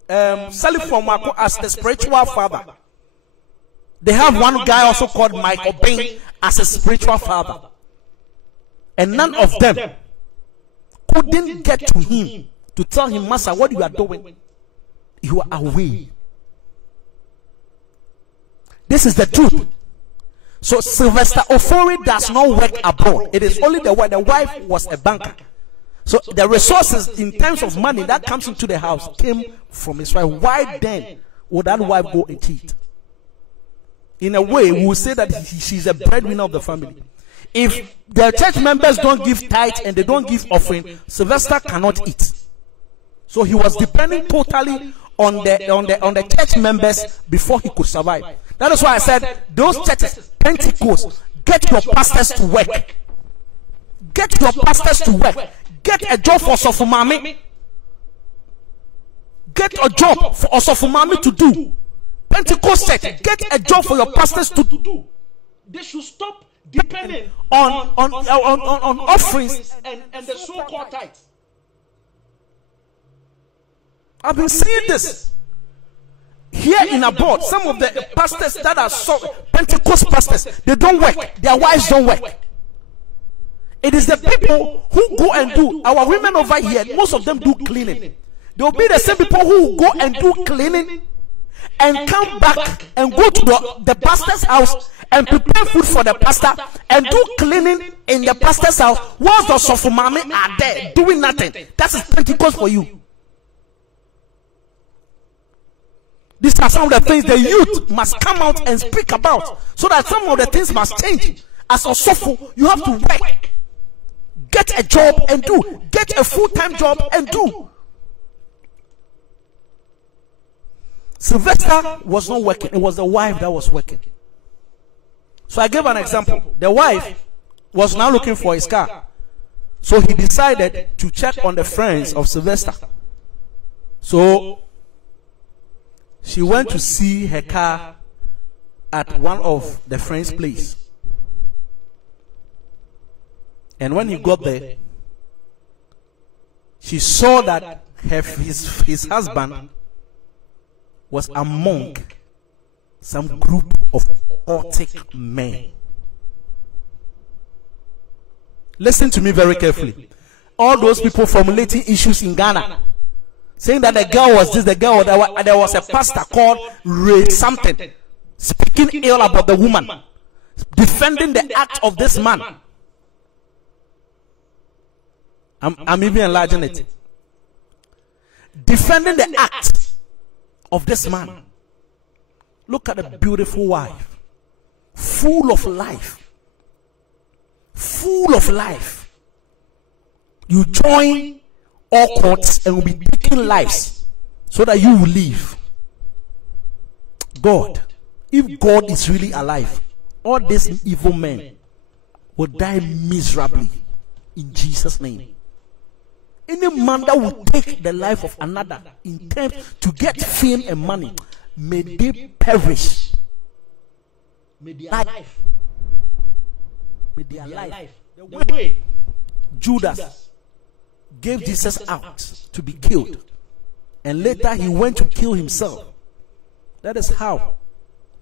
Salifu Mako as the spiritual father. They have one guy also called Michael Bain as a spiritual father. And none of them couldn't get to him to tell him, Master, what you are doing, you are away. This is the truth. So Sylvester Ofori does not work abroad. It is only the wife. The wife was a banker. So the resources in terms of money that comes into the house came from his wife. Why then would that wife go and cheat? In a way, we will say that she's a breadwinner of the family. If the church members don't give tithe and they don't give offering, Sylvester cannot eat. So he was depending totally on the church members before he could survive. That is why I said those churches, Pentecost, get your pastors to work. Get your pastors to work. Get a job for Osofumami. Get a job for Osofumami to do. Pentecost church, get a job for your pastors to do. They should stop depending on offerings and the so-called tithes. I've been seeing this here in abroad. Some of the pastors that are Pentecost pastors, they don't work. Their wives don't work. It is the people who go and do. Our women over here, most of them do cleaning. They will be the same people who go and do cleaning and come back and go to the pastor's house and prepare food for the pastor and do cleaning in the pastor's house whilst the Sofumami are there doing nothing. That is Pentecost for you. These are some of the things the youth must come out and speak about, so that some of the things must change. As a Sofu, you have to work. Get a job and do. Get a full-time job and do. Sylvester was not working. It was the wife that was working. So I gave an example. The wife was now looking for his car. So he decided to check on the friends of Sylvester. So she went to see her car at one of the friends' place. And when he got there, she saw that his husband was among some group of occultic men. Listen to me very carefully. All those people formulating issues in Ghana, saying that the girl was this, the girl was that, there was a pastor called Ray something, speaking ill about the woman, defending the act of this man. I'm even enlarging it. Defending the act of this man. Look at the beautiful wife, full of life, full of life. You join all courts and will be taking lives so that you will live. God, if God is really alive, all these evil men will die miserably in Jesus' name. Any man that will take the life of another in terms to get fame and money, may they perish. May their life. May their life. The way Judas gave Jesus out to be killed, and later he went to kill himself. That is how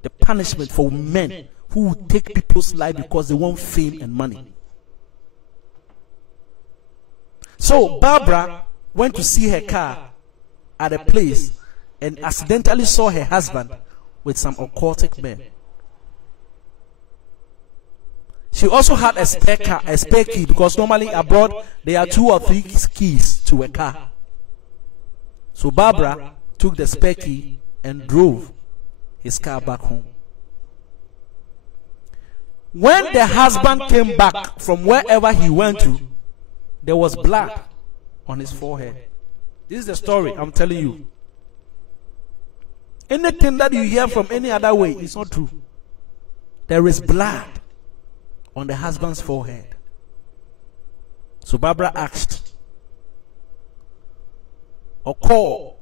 the punishment for men who will take people's life because they want fame and money. So Barbara went to see her car at a place and accidentally saw her husband with some occultic men. She also had a spare key, because normally abroad there are 2 or 3 keys to a car. So Barbara took the spare key and drove his car back home. When the husband came back from wherever he went to, there was blood on his forehead. This is the story I'm telling you. Anything that you hear from any other way is not true. There is blood on the husband's forehead. So Barbara asked, "Oko,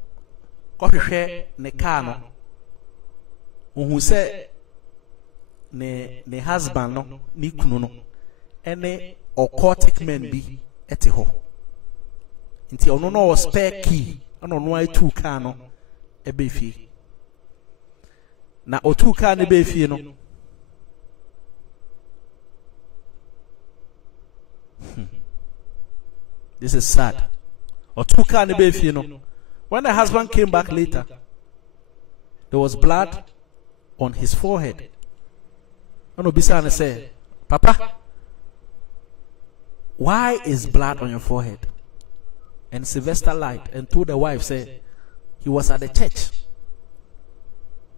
kohwehwe ne car no. Ohu se ne husband no, ni kunu no, ene occultic men bi ete ho. Nti ono no was spare key, ono no ai 2 car no ebe fie. Na o 2 car ne be fie no. This is sad. Or 2 car ne be fie no. When the husband came back later, there was blood on his forehead. Ono bisa na say, "Papa, why is blood on your forehead?" And Sylvester lied and told the wife, said, he was at the church.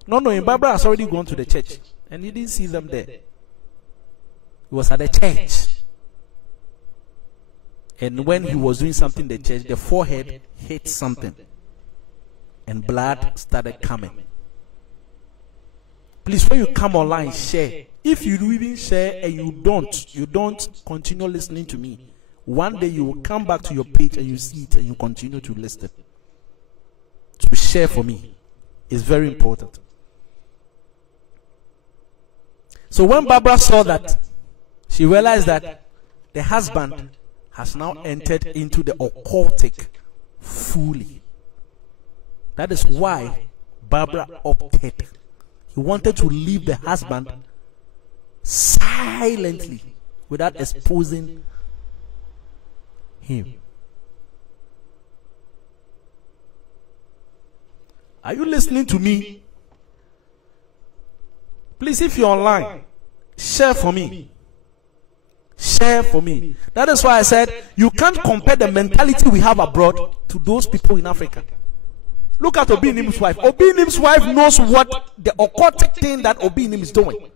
No, Barbara has already gone to the church and he didn't see them there. He was at the church. And when he was doing something in the church, the forehead hit something and blood started coming. Please, when you come online, share. If you do even share and you don't continue listening to me, one day you will come back to your page and you see it and you continue to listen. So share for me. It's very important. So when Barbara saw that, she realized that the husband has now entered into the occultic fully. That is why Barbara opted. He wanted to leave the husband silently without exposing him. Are you listening to me? Please, if you're online, share for me. Share for me. That is why I said you can't compare the mentality we have abroad to those people in Africa. Look at Obinim's wife. Obinim's wife knows what the occultic thing that Obinim is doing.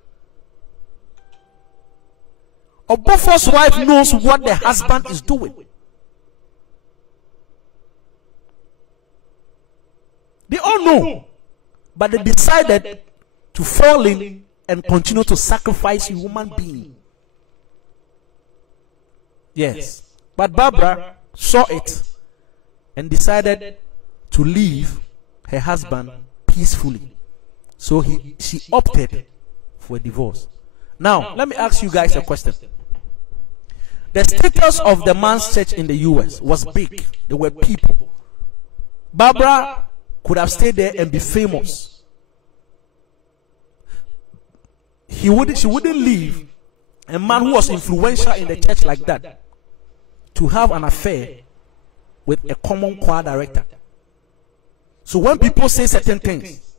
Obofo's wife knows what the husband is doing. They all know. but they decided to fall in and continue to sacrifice a human being. Yes. But Barbara saw it and decided to leave her husband peacefully. So she opted for a divorce. Now, let me ask you guys a question. The status of the man's church in the US was big. There were people. Barbara could have stayed there and be famous. She wouldn't leave a man who was influential in the church like that to have an affair with a common choir director. So when people say certain things,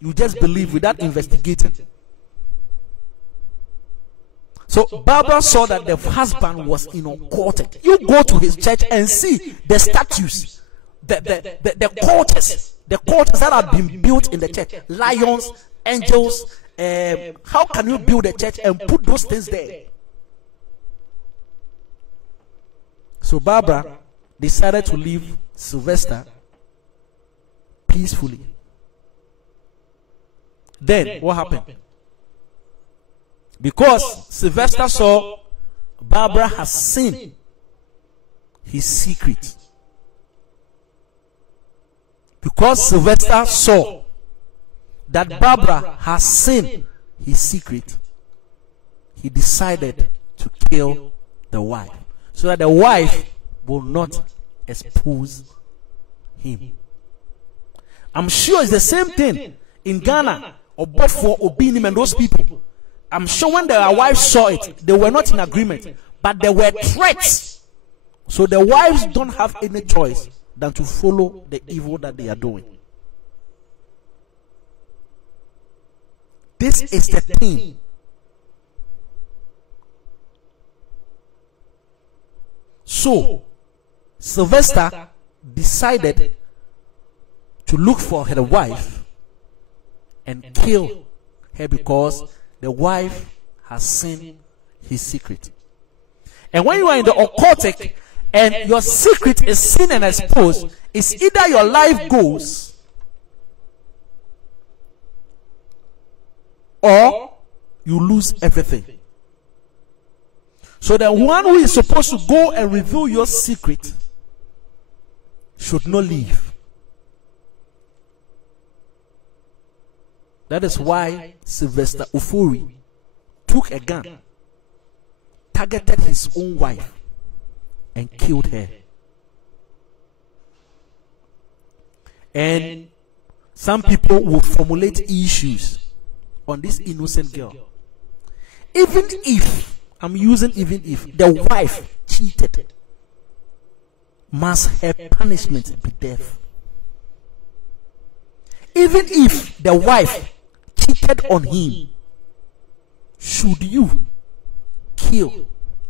you just believe without investigating. So Barbara saw that the husband was occultic. You go to his church and see the statues, the quarters that have been built in the church, lions, angels. How can you build a church and put those things there? So Barbara decided to leave Sylvester peacefully. Then what happened? Because Sylvester saw Barbara has seen his secret. Because Sylvester saw that Barbara has seen his secret, he decided to kill the wife so that the wife will not expose him. I'm sure it's the same thing in Ghana or Bofo or Binim and those people. I'm sure when their wives saw it, they were not in agreement, but there were threats. So the wives don't have any choice than to follow the evil that they are doing. This is the thing. So Sylvester decided to look for her wife and kill her because the wife has seen his secret. And when you are in the occultic and your secret is seen and exposed, it's either your life goes or you lose everything. So the one who is supposed to go and reveal your secret should not leave. That is why Sylvester Ofori took a gun, targeted his own wife, and killed her. And some people will formulate issues on this innocent girl. Even if the wife cheated, must her punishment be death? Even if the wife cheated on him, should you kill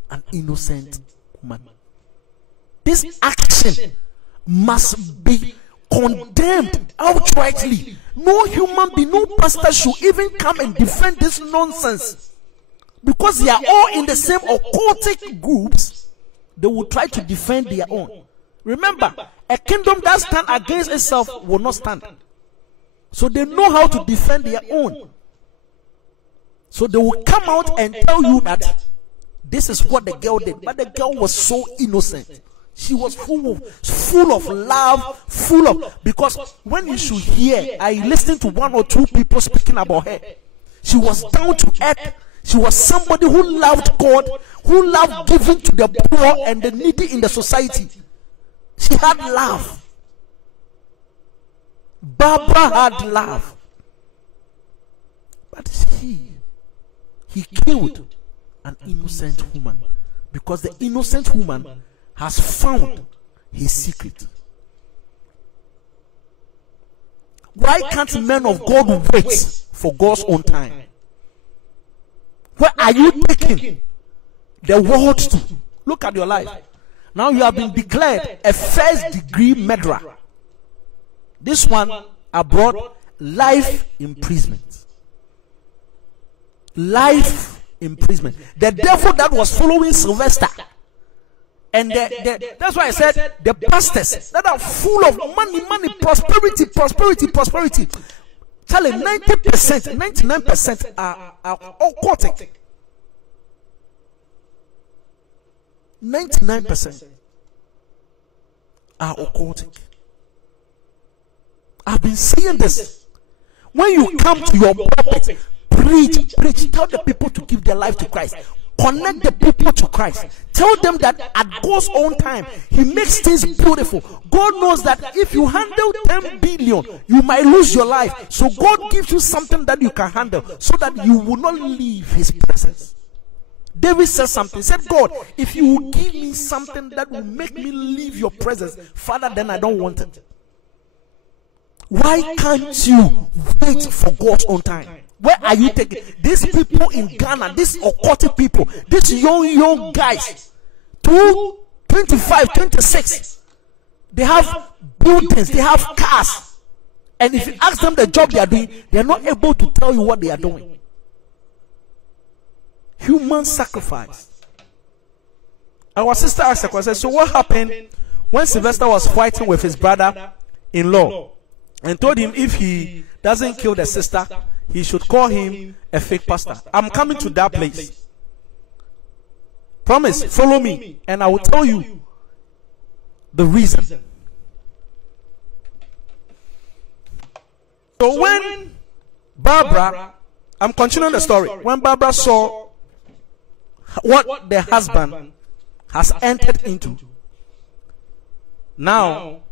an innocent woman? This action must be condemned outrightly. No human being, no pastor should even come and defend this nonsense. Because they are all in the same occultic groups, they will try to defend their own. Remember, a kingdom that stands against itself will not stand. So they know how to defend their own. So they will come out and tell you that this is what the girl did. But the girl was so innocent. She was full of love, because when you should hear, I listened to one or two people speaking about her. She was down to earth. She was somebody who loved God, who loved giving to the poor and the needy in the society. She had love. Barbara had love. But he killed an innocent woman because the innocent woman has found his secret. Why can't men of God wait for God's own time? Where are you taking the world to? Look at your life. Now you have been declared a first-degree murderer. This one abroad, life imprisonment. Life imprisonment. The devil that was following Sylvester And that's why I said the pastors that are full of money, prosperity. Tell you 90%, 99% are occultic. 99% are occultic. I've been saying this. When you come to your pulpit, preach, tell the people to give their life to Christ. Connect the people to Christ. Tell them that at God's own time, He makes things beautiful. God knows that if you handle 10 billion, you might lose your life. So God gives you something that you can handle so that you will not leave His presence. David said something. He said, God, if you will give me something that will make me leave your presence, Father, then I don't want it. Why can't you wait for God's own time? Where are you taking these people in Ghana, these occultic people, these young guys, 25, 26? They have buildings, they have cars, and if you ask them the job they are doing, they are not able to tell you what they are doing. Human sacrifice. Our sister asked a question. So what happened when Sylvester was fighting with his brother-in-law and told him if he doesn't kill the sister, he should call him a fake pastor? I'm coming to that place. Promise, follow me, and I will tell you the reason. So when Barbara, I'm continuing the story. When Barbara saw what the husband has entered into, now,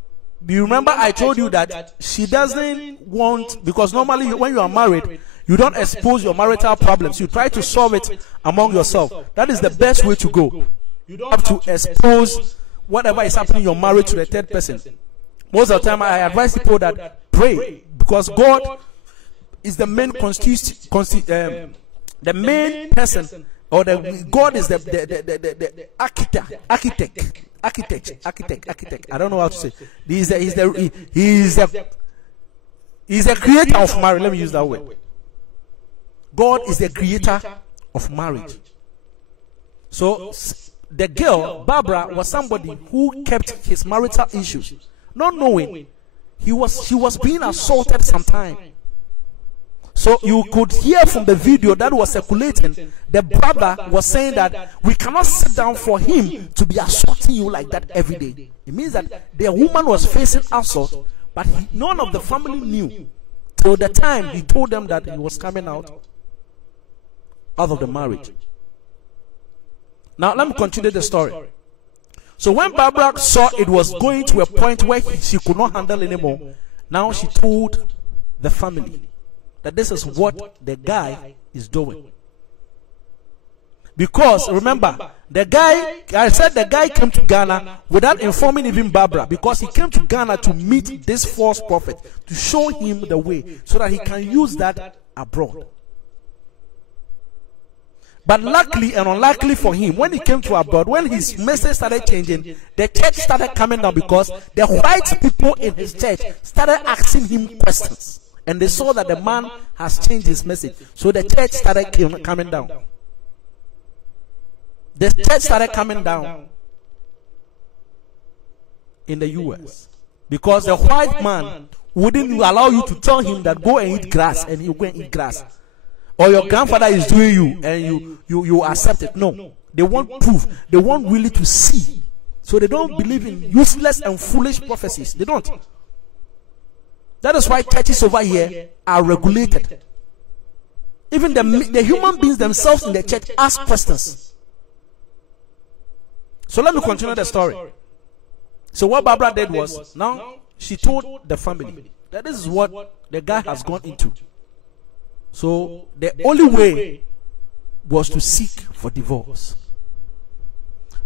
do you remember I told you that she doesn't want, because normally when you are married, you don't expose your marital problems. You try to solve it among yourself. That is the best way to go. You don't have to expose whatever is happening in your marriage to the third person. Most of the time I advise people that pray, because God is the main the main person, or God is the architect. I don't know how to say. He's the creator of marriage. Let me use that word. God is the creator of marriage. So the girl, Barbara, was somebody who kept his marital issues, not knowing she was being assaulted sometime. So you could hear from the video that was circulating, the brother was saying that we cannot sit down for him to be assaulting you like that every day. It means that the woman was facing assault, but none of the family knew till the time he told them that he was coming out of the marriage. Now let me continue the story. So when Barbara saw it was going to a point where she could not handle anymore, now she told the family that this is what the guy is doing. Because remember, the guy came to Ghana without informing even Barbara, because he came to Ghana to meet this false prophet, to show him the way so that he can use that abroad. But luckily and unluckily for him, when he came to abroad, when his message started changing, the church started coming down, because the white people in his church started asking him questions. And they saw that the man has changed his message. So the church started coming down. The church started coming down in the US. Because the white man wouldn't allow you to tell him that go and eat grass, and he'll go and eat grass. Or your grandfather is doing you and you accept it. No. They want proof. They want really to see. So they don't believe in useless and foolish prophecies. They don't. That is why churches over here are regulated. Even the human beings themselves in the church ask questions. So let me continue the story. So what Barbara did was, now she told the family that this is what the guy has gone into. So the only way was to seek for divorce.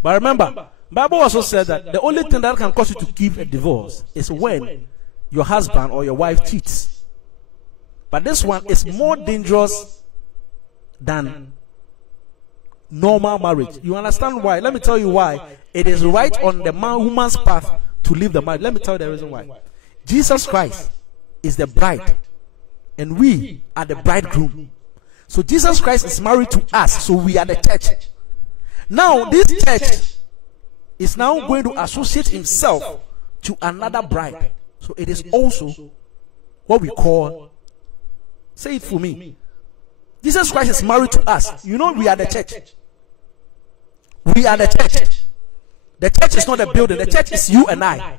But remember, Bible also said that the only thing that can cause you to give a divorce is when your husband or your wife cheats. But this one is more dangerous than normal marriage. You understand why? Let me tell you why. It is right on the woman's path to leave the marriage. Let me tell you the reason why. Jesus Christ is the bride, and we are the bridegroom. So Jesus Christ is married to us, so we are the church. Now this church is now going to associate himself to another bride. So it is also what we call, say it for me, Jesus Christ is married to us. You know, we are the church. We are the church. The church is not a building. The church is you and I.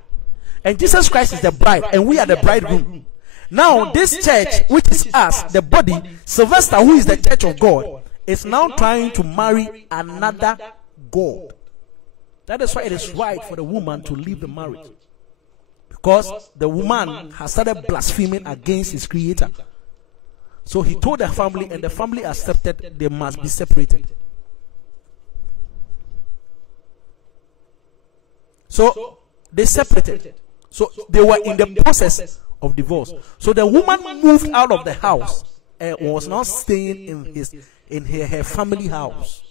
And Jesus Christ is the bride, and we are the bridegroom. Now, this church, which is us, the body, Sylvester, who is the church of God, is now trying to marry another God. That is why it is right for the woman to leave the marriage. Because the woman has started blaspheming against his creator. So he told the family, and the family accepted they must be separated. So they separated. So they were in the process of divorce. So the woman moved out of the house and was now staying in her family house.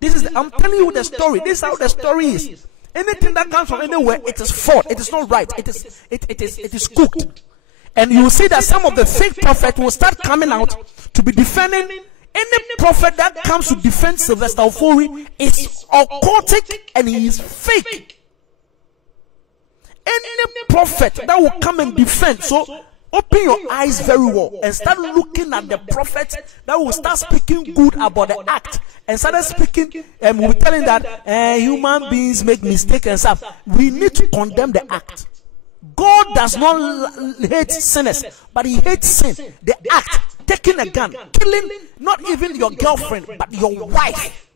This is I'm telling you the story. This is how the story is. Anything that comes from anywhere, it is false. It is not right. It is cooked. And you will see that some of the fake prophets will start coming out to be defending. Any prophet that comes to defend Sylvester Ofori is occultic and he is fake. Any prophet that will come and defend, so open your eyes very well and start looking at the prophets that will start speaking good about the act and start speaking and we'll be telling that human beings make mistakes and stuff. We need to condemn the act. God does not hate sinners, but he hates sin. The act, taking a gun, killing not even your girlfriend, but your wife.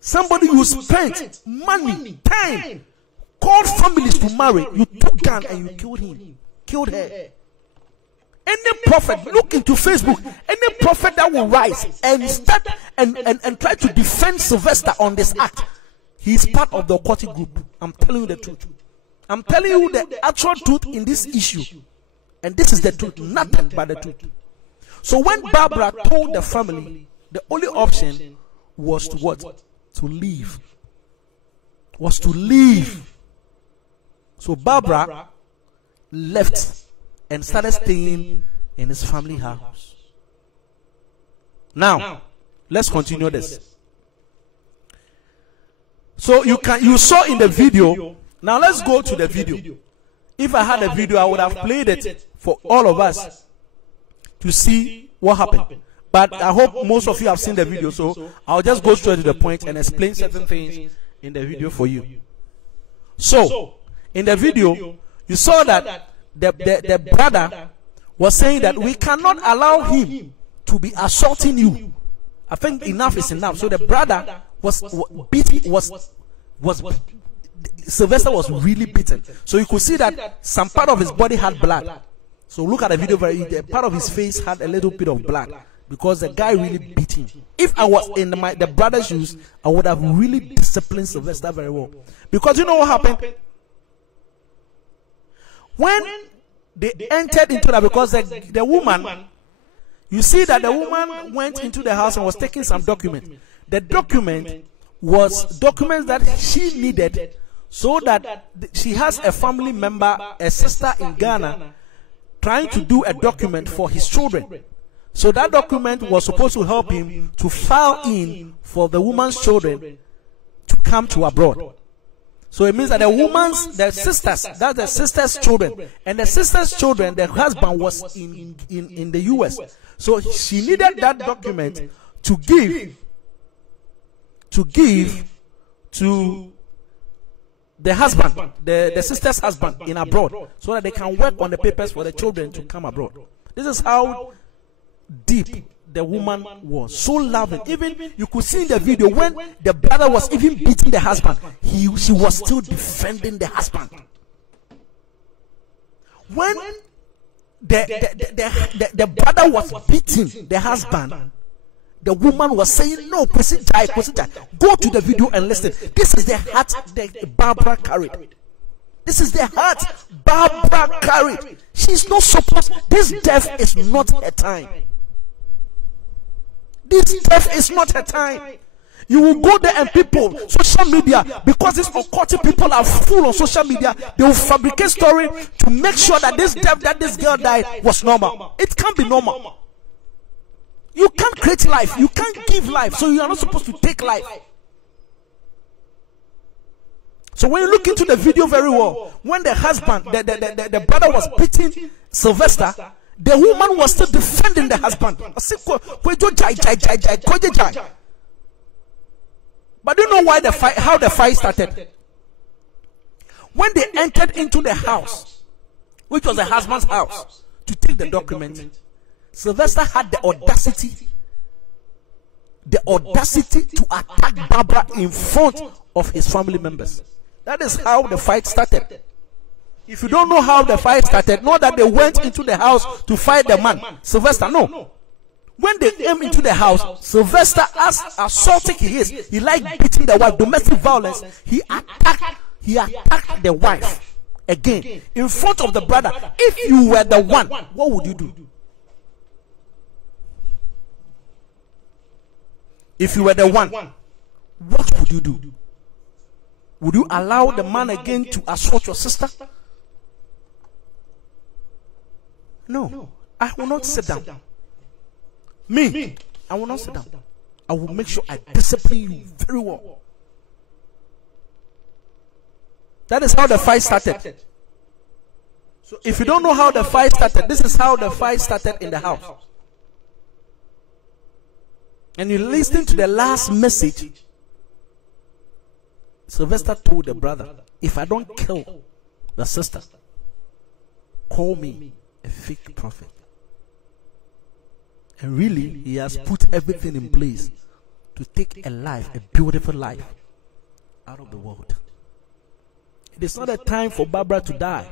Somebody you spent money, time, called families to marry, you took gun and you killed him, killed her. Any prophet, look into Facebook, any prophet that will rise and start and try to defend Sylvester on this act, he is part of the occultic group. I'm telling you the truth. I'm telling you the actual truth in this issue. And this is the truth, nothing but the truth. So when Barbara told the family, the only option was to what? To leave. Was to leave. So Barbara left and started staying in his family house. Now, let's continue this. So you saw in the video. Now let's go to the video. If I had a video, I would have played it for all of us to see what happened. But I hope most of you have seen the video, so I'll just go straight to the point and explain certain things in the video for you. So, in the video, you saw that the brother was saying that we cannot allow him to be assaulting you. I think enough is enough. So the brother Sylvester was really beaten. So you could see that some part of his body had blood. So look at the video, part of his face had a little bit of blood because the guy really beat him. If I was in the brother's shoes, I would have really disciplined Sylvester very well. Because you know what happened? When they entered into that, because the woman, you see that the woman went into the house and was taking some document. The document was documents that she needed so that she has a family member, a sister in Ghana, trying to do a document for his children. So that document was supposed to help him to file in for the woman's children to come to abroad. So it means that the sister's children, and the sister's children, the husband was in the US. So she needed that document to give to the husband, the sister's husband in abroad, so that they can work on the papers for the children to come abroad. This is how deep the woman was, so loving. Even you could see in the video when the brother was even beating the husband, she was still defending the husband. When the brother was beating the husband, the woman was saying, no, go to the video and listen. This is the heart that Barbara carried. This is the heart Barbara carried. She's not supposed, this death is not her time. This death is not her time. You will go there and people, social media, because these occultic people are full on social media, they will fabricate story to make sure that this death that this girl died was normal. It can't be normal. You can't create life. You can't give life. So you are not supposed to take life. So when you look into the video very well, when the husband, the brother was beating Sylvester, the woman was still defending the husband. But do you know why the fight, how the fight started? When they entered into the house, which was the husband's house, to take the document, Sylvester had the audacity to attack Barbara in front of his family members. That is how the fight started. If you don't know how the fight started, know that they went into the house to fight the man, Sylvester. No. When they came into the house, Sylvester, as assaulting he is, he liked beating the wife, domestic violence. He attacked the wife again in front of the brother. If you were the one, what would you do? If you were the one, what would you do? Would you allow the man again to assault your sister? No, I will not sit down. Me, I will not sit down. I will make sure I discipline you very well. That is how the fight started. So if you don't know how the fight started, this is how the fight started in the house. And you listen to the last message. Sylvester told the brother, if I don't kill the sister, call me a fake prophet. And really, he has put everything in place to take a life, a beautiful life, out of the world. It is not a time for Barbara to die.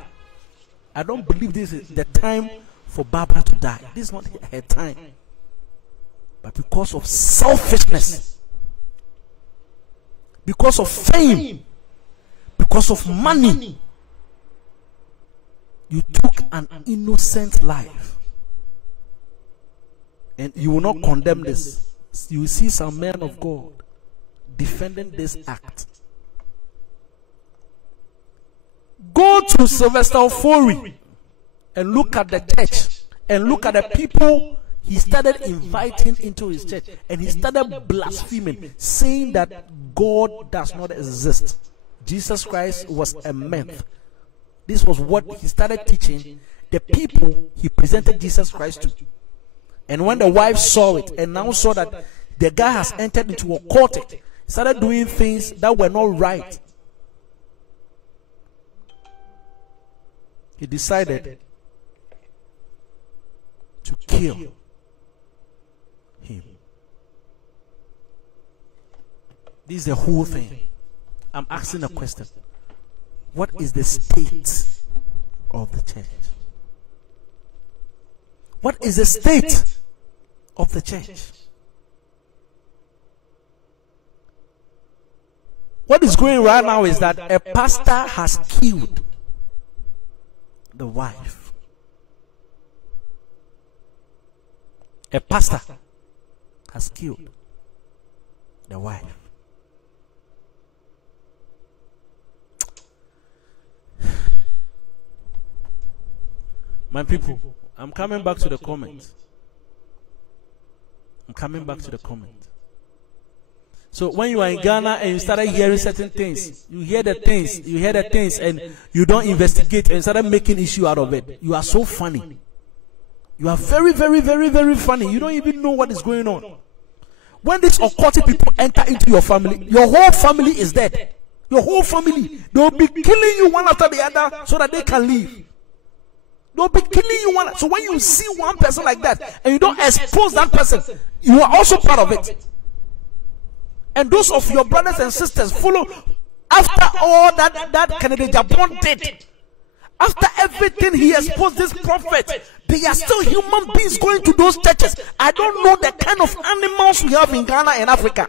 I don't believe this is the time for Barbara to die. This is not her time. But because of selfishness, because of fame, because of money, you took an innocent life. And you will not condemn this. You will see some men of God defending this act. Go to Sylvester Ofori and look at the church and look at the people he started inviting into his church, and he started blaspheming, saying that God does not exist. Jesus Christ was a myth. This was what he started teaching the people he presented Jesus Christ to. And when the wife saw it and now saw that the guy has entered into occultic, he started doing things that were not right, he decided to kill him. This is the whole thing. I'm asking a question. What is the state of the church? What is the state of the church? What is going right now is that a pastor has killed the wife. A pastor has killed the wife. My people, I'm coming back to the comment. So when you are in Ghana and you started hearing certain things, you hear the things, and you don't investigate and started making issue out of it. You are so funny. You are very, very, very, very funny. You don't even know what is going on. When these occultic people enter into your family, your whole family is dead. Your whole family. They will be killing you one after the other so that they can leave. They'll be killing you one. So when you see one person like that and you don't expose that person, you are also part of it. And those of your brothers and sisters follow after all that Kennedy Japan did. After everything he exposed this prophet, they are still human beings going to those churches. I don't know the kind of animals we have in Ghana and Africa.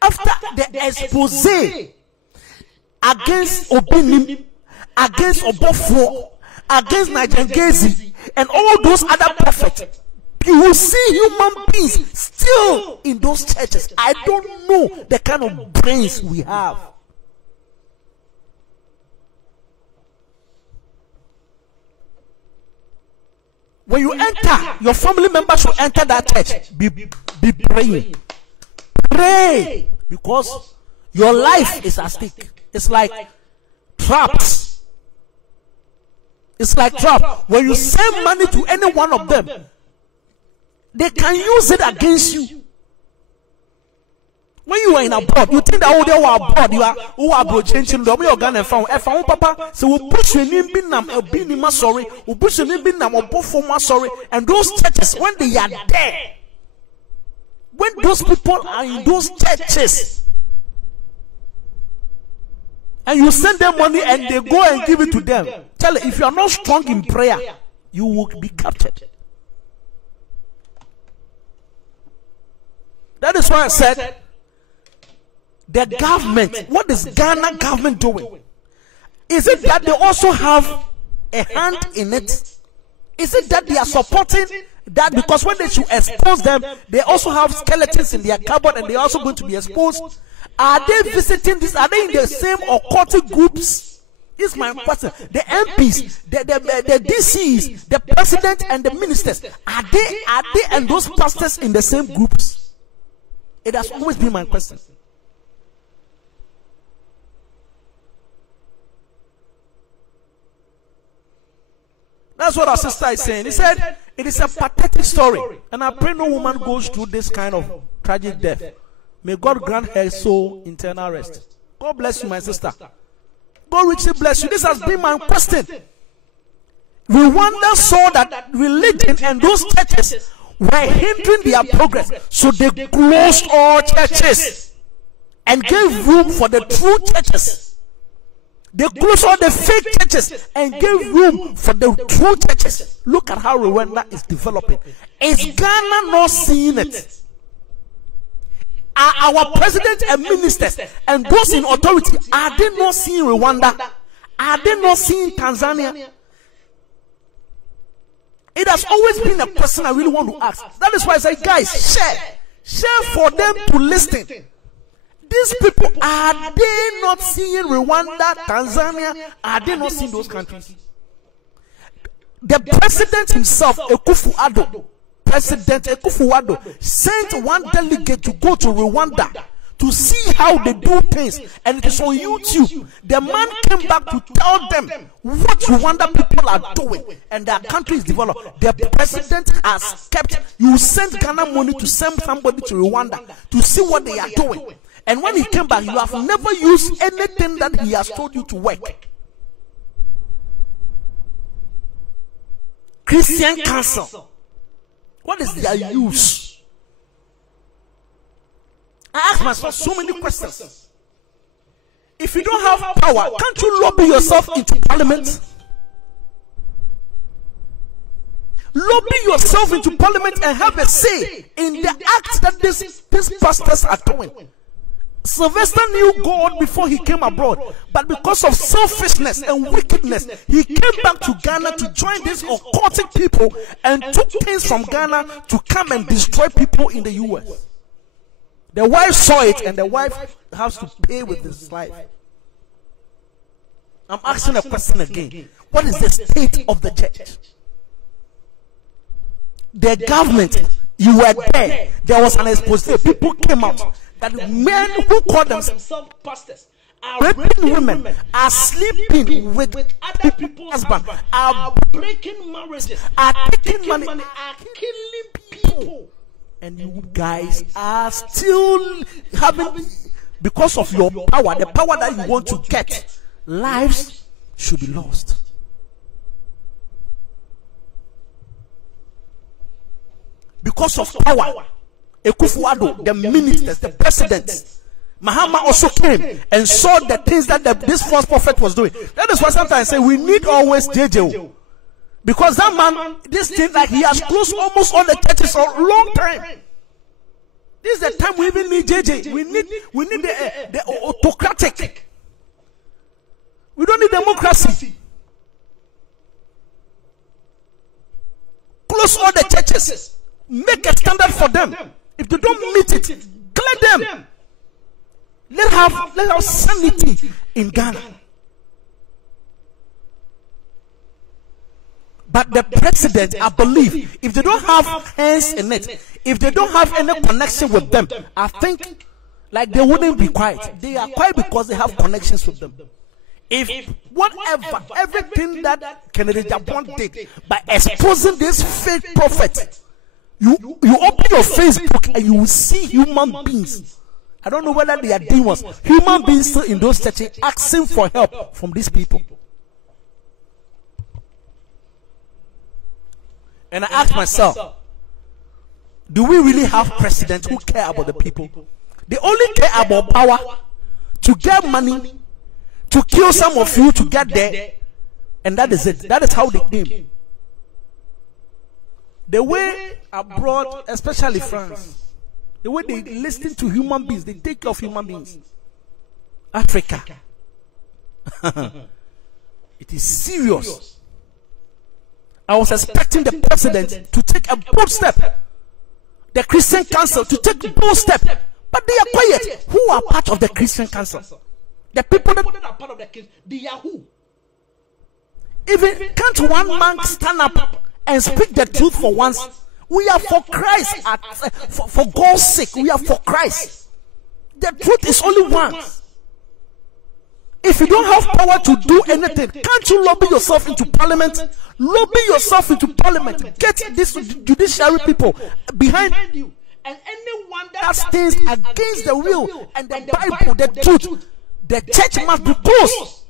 After the expose against Obinim, against Obofo, against Nigerian and all those other prophets, you will see human beings still in those churches. I don't know the kind of brains we have. When you enter, your family members should enter that church. Be praying. Pray. Because your life is at stake. It's like traps. It's like trap. When you send money to any one of them, they can use it against you. When you are in abroad, you think that they were abroad, you are changing the way you're gonna found. If I papa, so we push your name binam, a binima sorry, we push your name binam, or perform sorry, and those churches, when they are there, when those people are in those churches, and you send them money and they go and give it to them, tell them, if you are not strong in prayer, you will be captured. That is why I said, the government, what is Ghana government doing? Is it that they also have a hand in it? Is it that they are supporting that because when they should expose them, they also have skeletons in their cupboard and they are also going to be exposed? Are they visiting this? Are they in the same occultic groups? This is my question. The MPs, the DCs, the president and the ministers, are they and those pastors in the same groups? It has always been my question. That's what our sister is saying. He said, it is a pathetic story. And I pray no woman goes through this kind of tragic death. May God grant her soul eternal rest. God bless you, my sister. God richly bless you. This has been my question. Rwanda saw that religion and those churches were hindering their progress. So they closed all churches and gave room for the true churches. They closed all the fake churches and gave room for the true churches. Look at how Rwanda is developing. Is Ghana not seeing it? Are our president and ministers and those in authority, are they not seeing Rwanda? Are they not seeing Tanzania? It has always been a question I really want to ask. That is why I say, guys, share for them to listen. These people, are they not seeing Rwanda, Tanzania? Are they not seeing those countries? The president himself, President Ekufuado, sent one delegate to go to Rwanda to see how they do things, and it is on YouTube. The man came back to tell them what Rwanda people are doing, and their country is developed. The president has kept, you send Ghana money to send somebody to Rwanda to see what they are doing. And when he came back, you have never used anything that he has told you to work. Christian Council, what is their use? I ask myself so many questions. If you don't have power, can't you lobby yourself into parliament? Lobby yourself into parliament and have a say in the acts that these pastors are doing. Sylvester knew God before he came abroad, but because of selfishness and wickedness, he came back to Ghana to join these occultic people and took things from Ghana to come and destroy people in the US. The wife saw it, and the wife has to pay with his life. I'm asking a question again. What is the state of the church? The government, you were there. There was an exposé. People came out that men who call themselves pastors are raping women, are sleeping with other people's husbands, are breaking marriages, are taking money, are killing people. And you guys are still having, because of your power, the power that you want to get, lives should be lost. Because of power, Ekufuado, the ministers, the presidents, Mahama also came and saw the things that this false prophet was doing. That is why sometimes I say we need always JJ. Because that man, this thing, like he has closed almost all the churches for a long time. This is the time we even need JJ. We need the autocratic. We don't need democracy. Close all the churches. Make a standard for them. If they don't meet it, clear them. Let have sanity in Ghana. But the president, I believe, if they don't have hands in it, if they don't have any connection with them, I think like they wouldn't be quiet. They are quiet because they have connections with them. If whatever, everything that Kennedy Japan did by exposing this fake prophet, you open your Facebook and you will see human beings. I don't know whether they are demons. Human beings still in those churches asking for help from these people. And I ask myself, do we really have presidents who care about the people? They only care about power, to get money, to kill some of you to get there, and that is it. That is how they came. The way abroad, especially France, the way they listen to human beings, they take care of human beings. Africa, it is serious. I was expecting the president to take a bold step, the Christian Council to take a bold step, but they are quiet. Who are part of the Christian Council? The people that are part of the Christian, they are who? Even can't one man stand up and speak the truth for once? We are for Christ, for God's sake. We are for Christ. The truth is only one. If you don't have power to do anything, can't you lobby yourself into parliament? Lobby yourself into parliament. Get these judiciary people behind you. And anyone that stands against the will and the Bible, the truth, the church must be closed.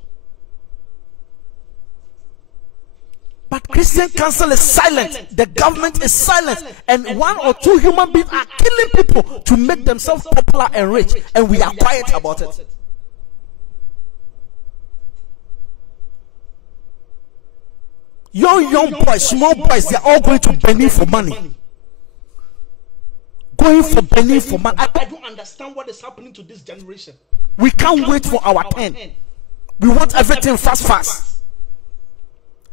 But Christian Council is silent. The government is silent. And one or two human beings are killing people to make themselves popular and rich. And we are quiet about it. Young boys, small boys, they are all going to Benin for money. Going for Benin for money. I don't understand what is happening to this generation. We can't wait for our turn. We want everything fast.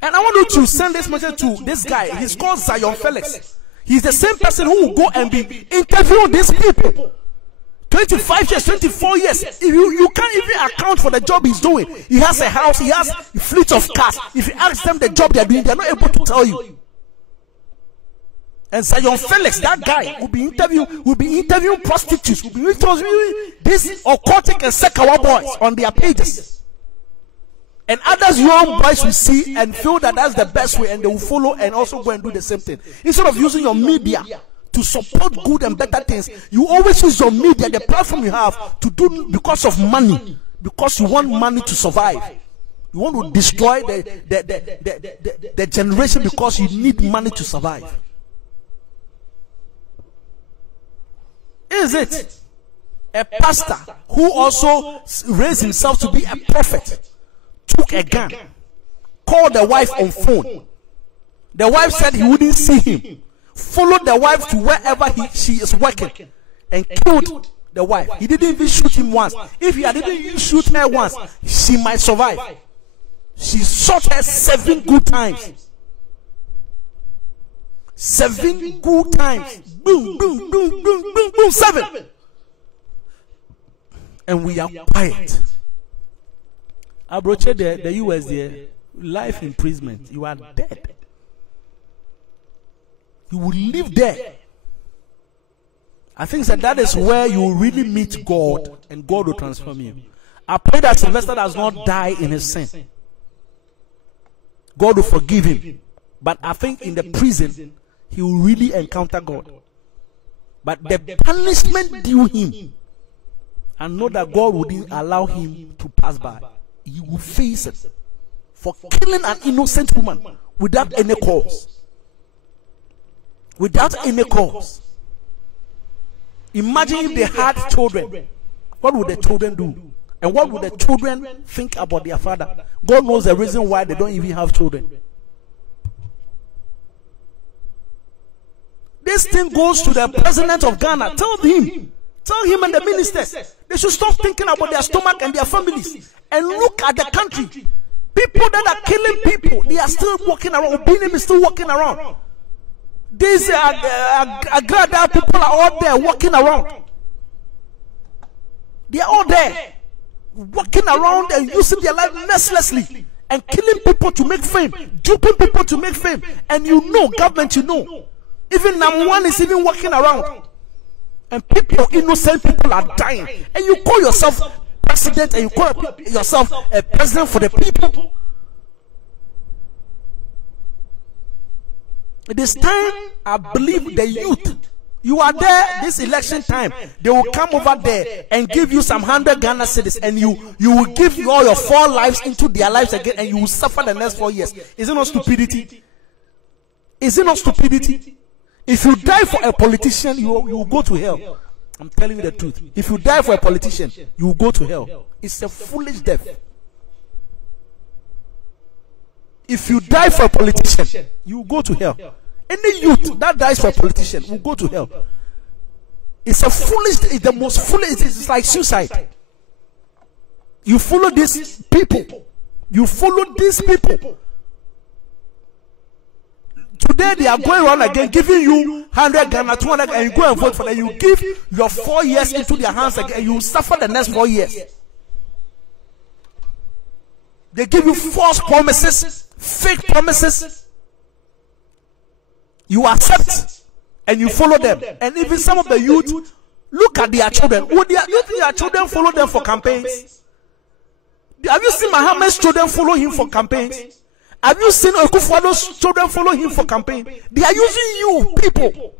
And I want you to send this message to this guy. He's called Zion Felix. He's the same person who will go and be interviewing these people. 25 years, 24 years. You can't even account for the job he's doing. He has a house, he has a fleet of cars. If you ask them the job they're doing, they're not able to tell you. And Zion Felix, that guy, will be interviewing prostitutes, will be interviewing these occultic and Sekawa boys on their pages. And others young boys will see and feel that that's the best way, and they will follow and also go and do the same thing. Instead of using your media to support good and better things, you always use your media, the platform you have, to do because of money, because you want money to survive. You want to destroy the generation because you need money to survive. Is it a pastor who also raised himself to be a prophet, took a gun, called the wife on phone? The wife said he wouldn't see him, followed the wife to wherever she is working, and killed the wife. He didn't even shoot him once. If he didn't even shoot her once, she might survive. She shot her 7 good times. 7 good times. Boom, boom, boom, boom, boom, boom, 7. And we are quiet. I broached the US there, life imprisonment. You are dead. You will live there. I think that is where you will really meet God, and God will transform you. I pray that Sylvester does not die in his sin. God will forgive him. But I think in the prison, he will really encounter God. But the punishment due him, I know that God wouldn't allow him to pass by. He will face it for killing an innocent woman without any cause. Without any cause. Imagine if they had children. What would the children do? And what would the children think about their father? God knows the reason why they don't even have children. This thing goes to the president of Ghana. Tell him and the ministers, they should stop thinking about their stomach and their families and look at the country. People that are killing people, they are still walking around. Obinim is still walking around. These Agrada people are all there walking around. They are all there walking around and using their life mercilessly. and killing people to make fame, duping people to make fame. And you know, government, you know, even number one is even walking around, and people, innocent people, are dying, and you call yourself president, and you call yourself a president for the people. It is time, I believe, the youth, you are there this election time, they will come over there and give you some 100 Ghana cedis, and you will give all your 4 lives into their lives again, and you will suffer the next 4 years. Is it not stupidity? Is it not stupidity? If you die for a politician, you will go to hell. I'm telling you the truth. If you die for a politician, you will go to hell. It's a foolish death. If you die for a politician, you will go to hell. Any youth that dies for a politician will go to hell. It's a foolish, it's the most foolish, it's like suicide. You follow these people. You follow these people. Today they are going around again, giving you 100 Ghana, 200, and you go and vote for them. You give your 4 years into their hands again, and you suffer the next 4 years. They give you false promises, fake promises. You accept and you follow them. And even some of the youth, look at their children. Would their children follow them for campaigns? Have you seen Muhammad's children follow him for campaigns? Have you seen Okufuado's children follow him for campaign? They are using you people.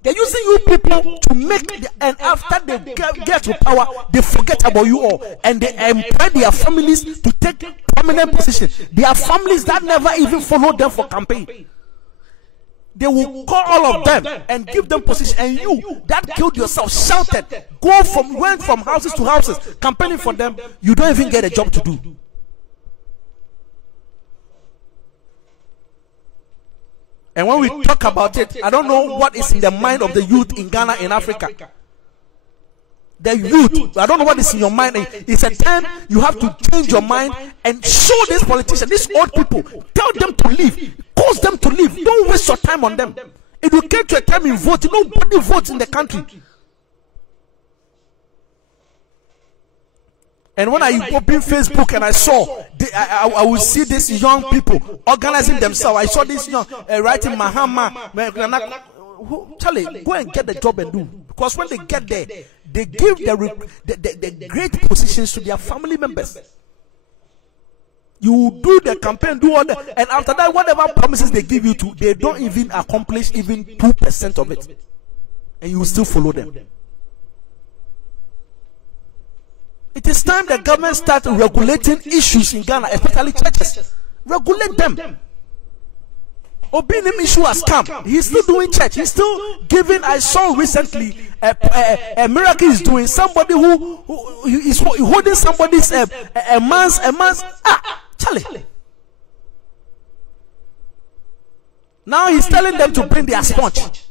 They're using you people to make, and after they get to power, they forget about you all, and they employ their families to take prominent positions. There are families that never even follow them for campaign. They will call all of them and give them position, and you that killed yourself shouted, went from houses to houses campaigning for them. You don't even get a job to do. And when we talk about it, I don't know what is in the mind of the youth in Ghana, in Africa. The youth, I don't know what is in your mind. It's a time you have to change your mind and show these politicians, these old people, tell them to leave, cause them to leave. Don't waste your time on them. It will get to a time in voting, nobody votes in the country. And when I opened Facebook and I saw, I would see these young people organizing themselves. I saw this young writing Mahama. Charlie, go and get the job and do. Because when they get there, they give the great positions to their family members. You do the campaign, do all that, and after that, whatever promises they give you to, they don't even accomplish even 2% of it. And you will still follow them. It is time the government start regulating issues in Ghana, especially churches. Regulate them. Obinim issue has come. He's still doing church. He's still giving. I saw recently a miracle he's doing. Somebody who is holding somebody's a man's Charlie. Now he's telling them to bring their sponge.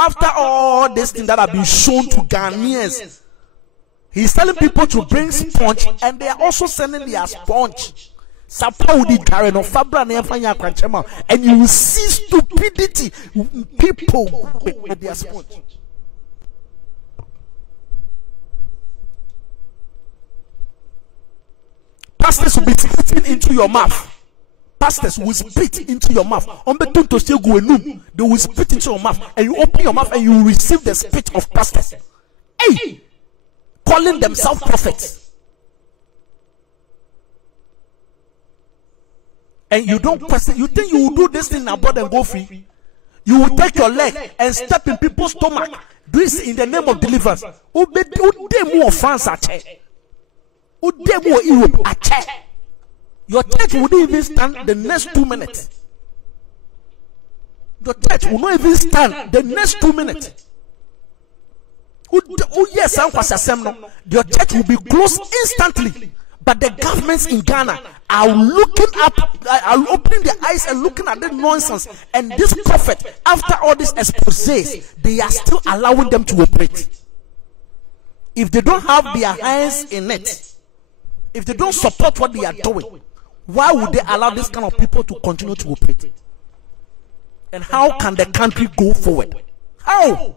After all this thing that have been shown to Ghanaians, he's telling people to bring sponge, and they are also sending their sponge. And you will see stupidity. People with their sponge. Pastors will be spitting into your mouth. Pastors will spit into your mouth. They will spit into your mouth, and you open your mouth and you will receive the spit of pastors. Hey, calling themselves prophets. And you don't question. You think you will do this thing abroad and go free? You will take your leg and step in people's stomach. Do this in the name of deliverance. Your church wouldn't even stand the next 2 minutes. Your church will not even stand the next 2 minutes. Yes, your church will be closed instantly. But the governments in Ghana are looking up, are opening their eyes and looking at the nonsense. And this prophet, after all these exposés, they are still allowing them to operate. If they don't have their hands in it, if they don't support what they are doing, why would they allow this kind of people to continue to operate? And how can the country go forward? How?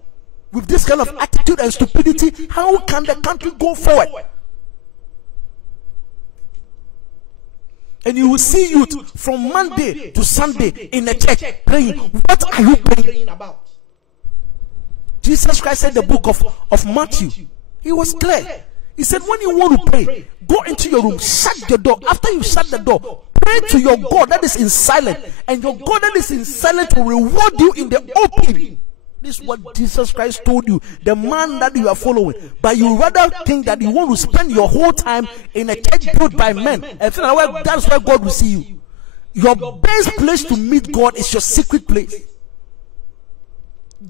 with this kind of attitude and stupidity, how can the country go forward? And you will see youth from Monday to Sunday in the church praying. What are you praying about? Jesus Christ said in the book of Matthew, he was clear. He said, when you want to pray, go into your room, shut the door. After you shut the door, pray to your God that is in silence, and your God that is in silence will reward you in the open. This is what Jesus Christ told you, the man that you are following. But you rather think that you want to spend your whole time in a church built by men, and that's where God will see you. Your best place to meet God is your secret place.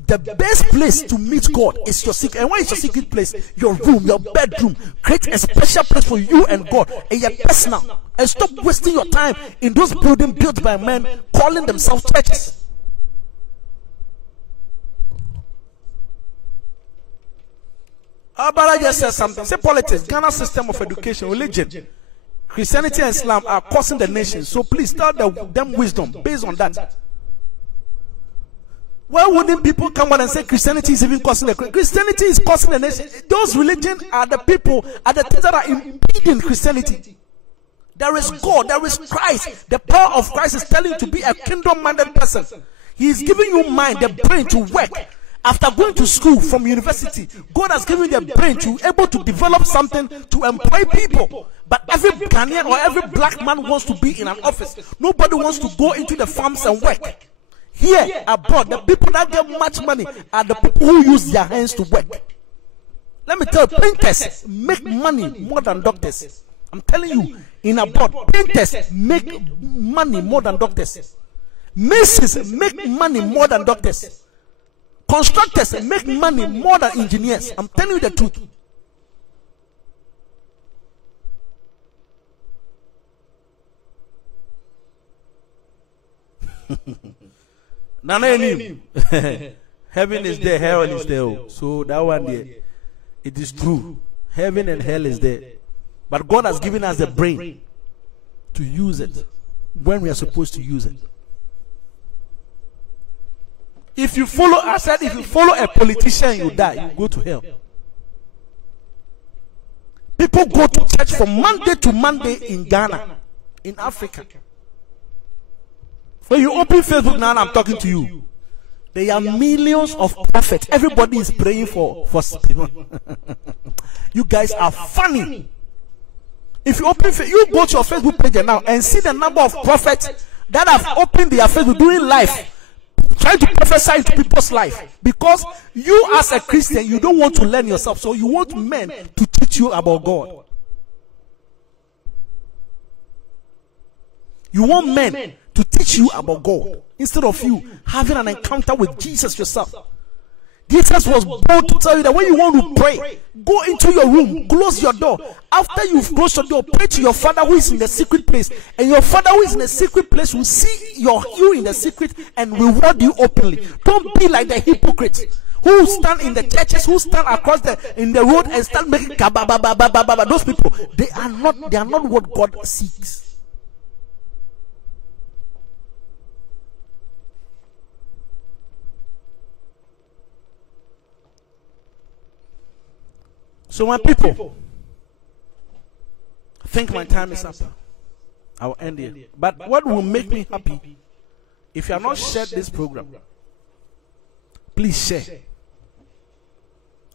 The best place to meet God is your secret. And what is your secret place? Your room, your bedroom. Create a special place for you and God, and your personal. And stop wasting your time in those buildings built by men calling themselves churches. Abara just said something. Say politics, Ghana's system of education, religion, Christianity and Islam are causing the nation. So please tell them wisdom based on that. Why wouldn't people come out and say Christianity is even causing the Christianity is causing the nation? Those religions are the people, are the things that are impeding Christianity. There is God, there is Christ. The power of Christ is telling you to be a kingdom-minded person. He is giving you mind, the brain to work. After going to school from university, God has given you the brain to be able to develop something to employ people. But every Ghanaian or every black man wants to be in an office. Nobody wants to go into the farms and work. Here abroad, the people that get much money are the people who use their hands to work. Let me tell you, painters make money more than doctors. I'm telling you, in abroad, painters make money more than doctors. Masons make money more than doctors. Constructors make money more than engineers. I'm telling you the truth. Heaven is there, hell is there. So that one there, it is true. Heaven and hell is there. But God has given us the brain to use it when we are supposed to use it. If you follow, I said, if you follow a politician, you die, you go to hell. People go to church from Monday to Monday in Ghana, in Africa. When you open Facebook now, I'm talking to you. There are millions of prophets. Everybody is praying for people. You guys are funny. If you open, you go to your Facebook page now and see the number of prophets that have opened their Facebook doing life, trying to prophesy into people's life. Because you as a Christian, you don't want to learn yourself, so you want men to teach you about God. You want men to teach you about God instead of you having an encounter with Jesus yourself. Jesus was bold to tell you that when you want to pray, go into your room, close your door. After you've closed your door, pray to your Father who is in the secret place. And your Father who is in the secret place will see you in the secret and reward you openly. Don't be like the hypocrites who stand in the churches, who stand across in the road and start making kababababababa. Those people, they are not what God seeks. So my people, I think my time is up. I will end here. But what will make me happy, if you have not shared this program, please share.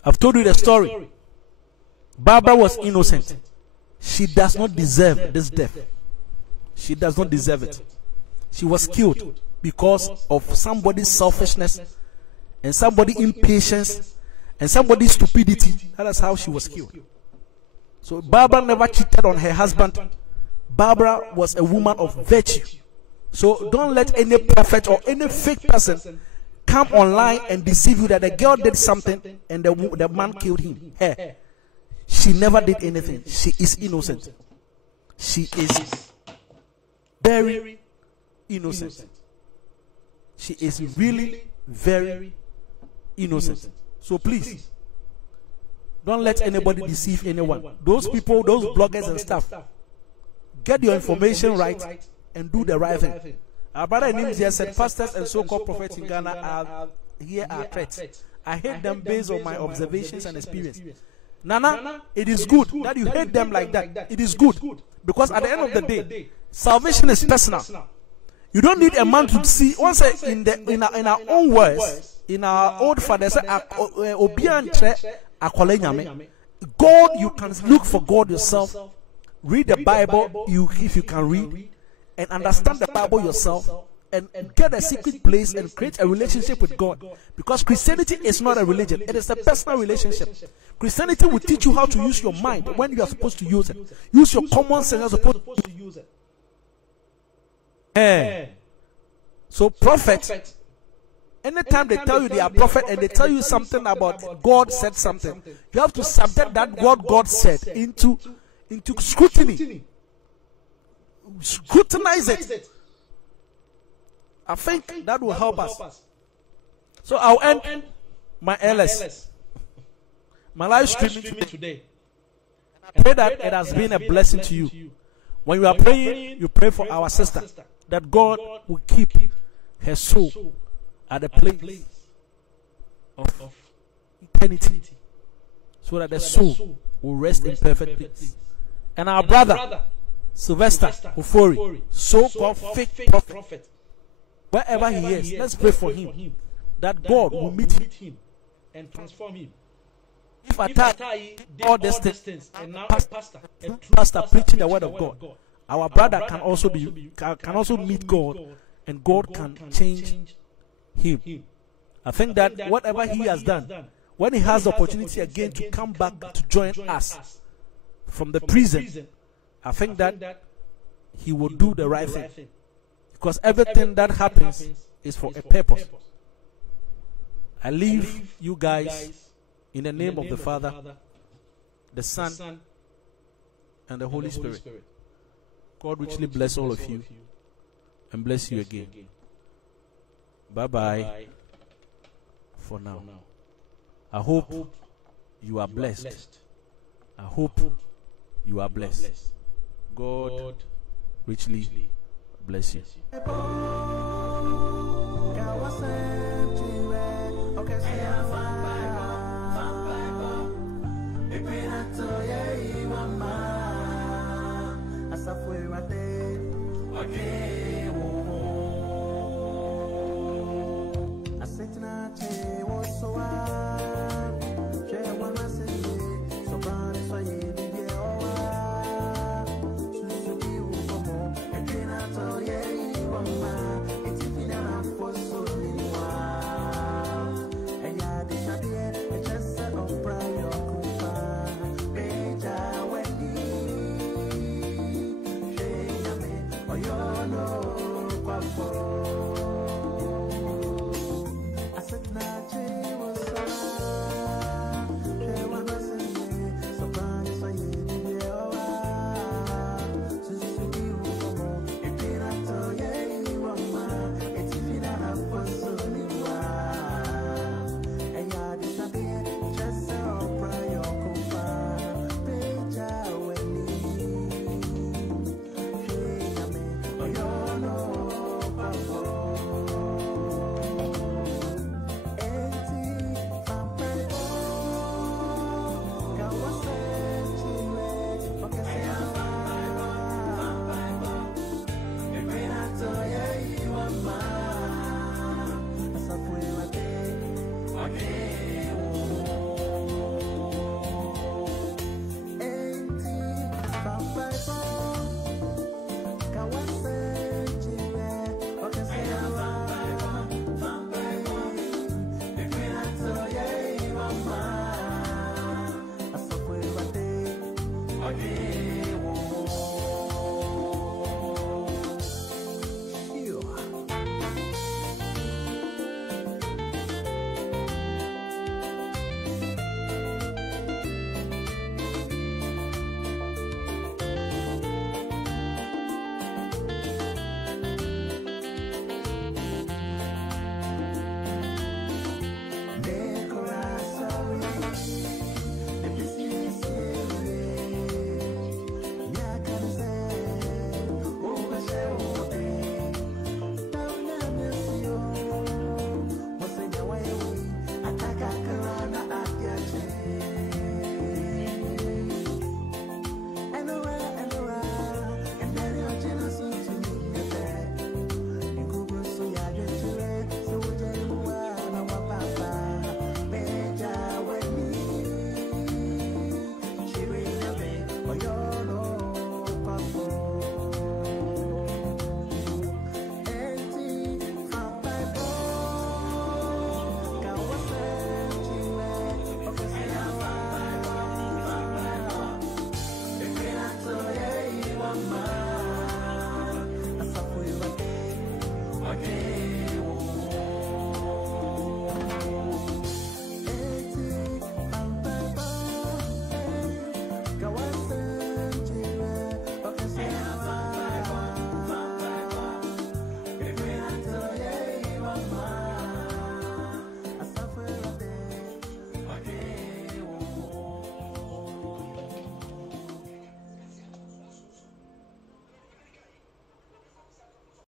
I've told you the story. Barbara was innocent. She does not deserve this death. She does not deserve it. She was killed because of somebody's selfishness and somebody's impatience and somebody's stupidity. That is how she was killed. So Barbara never cheated on her husband. Barbara was a woman of virtue. So don't let any prophet or any fake person come online and deceive you that the girl did something and the man killed him. Her. She never did anything. She is innocent. She is very innocent. She is really very innocent. So please, don't let anybody deceive anyone. Those people, those bloggers and stuff, get your information right and do the right thing. Our brother in India said, pastors and so-called prophets in Ghana are threats. I hate them based on my observations and experience. Nana, it is good that you hate them like that. It is good. Because at the end of the day, salvation is personal. You don't need a man to see. Once in our own words, in our old father, God, you can look for God yourself. Read the Bible, if you can read, and understand the Bible yourself, and get a secret place and create a relationship with God. Because Christianity is not a religion, it is a personal relationship. Christianity will teach you how to use your mind when you are supposed to use it. Use your common sense, you are supposed to use it. So prophet, anytime they tell you they are prophet and they tell you something about God said something, you have to subject that what God said into scrutiny. Scrutinize it. I think that will help us. So I'll end my LS, my live streaming today. I pray that it has been a blessing to you. When you are praying, you pray for our sister, that God will keep her soul at the place of eternity, so that the soul will rest in perfect peace. And our brother Sylvester Ofori, so-called fake prophet, wherever he is, let's pray for him, that God will meet him and transform him. If I all these things, and now pastor preaching the word of God, our brother can also meet God, and God can change him. I think that whatever he has done, when he has the opportunity again to come back to join us from the prison, I think that he will do the right thing. Because everything that happens is for a purpose. I leave you guys in the name of the Father, the Son, and the Holy Spirit. God richly bless all of you and bless you again. Bye-bye for now. I hope you are blessed. I hope you are blessed. God richly bless you.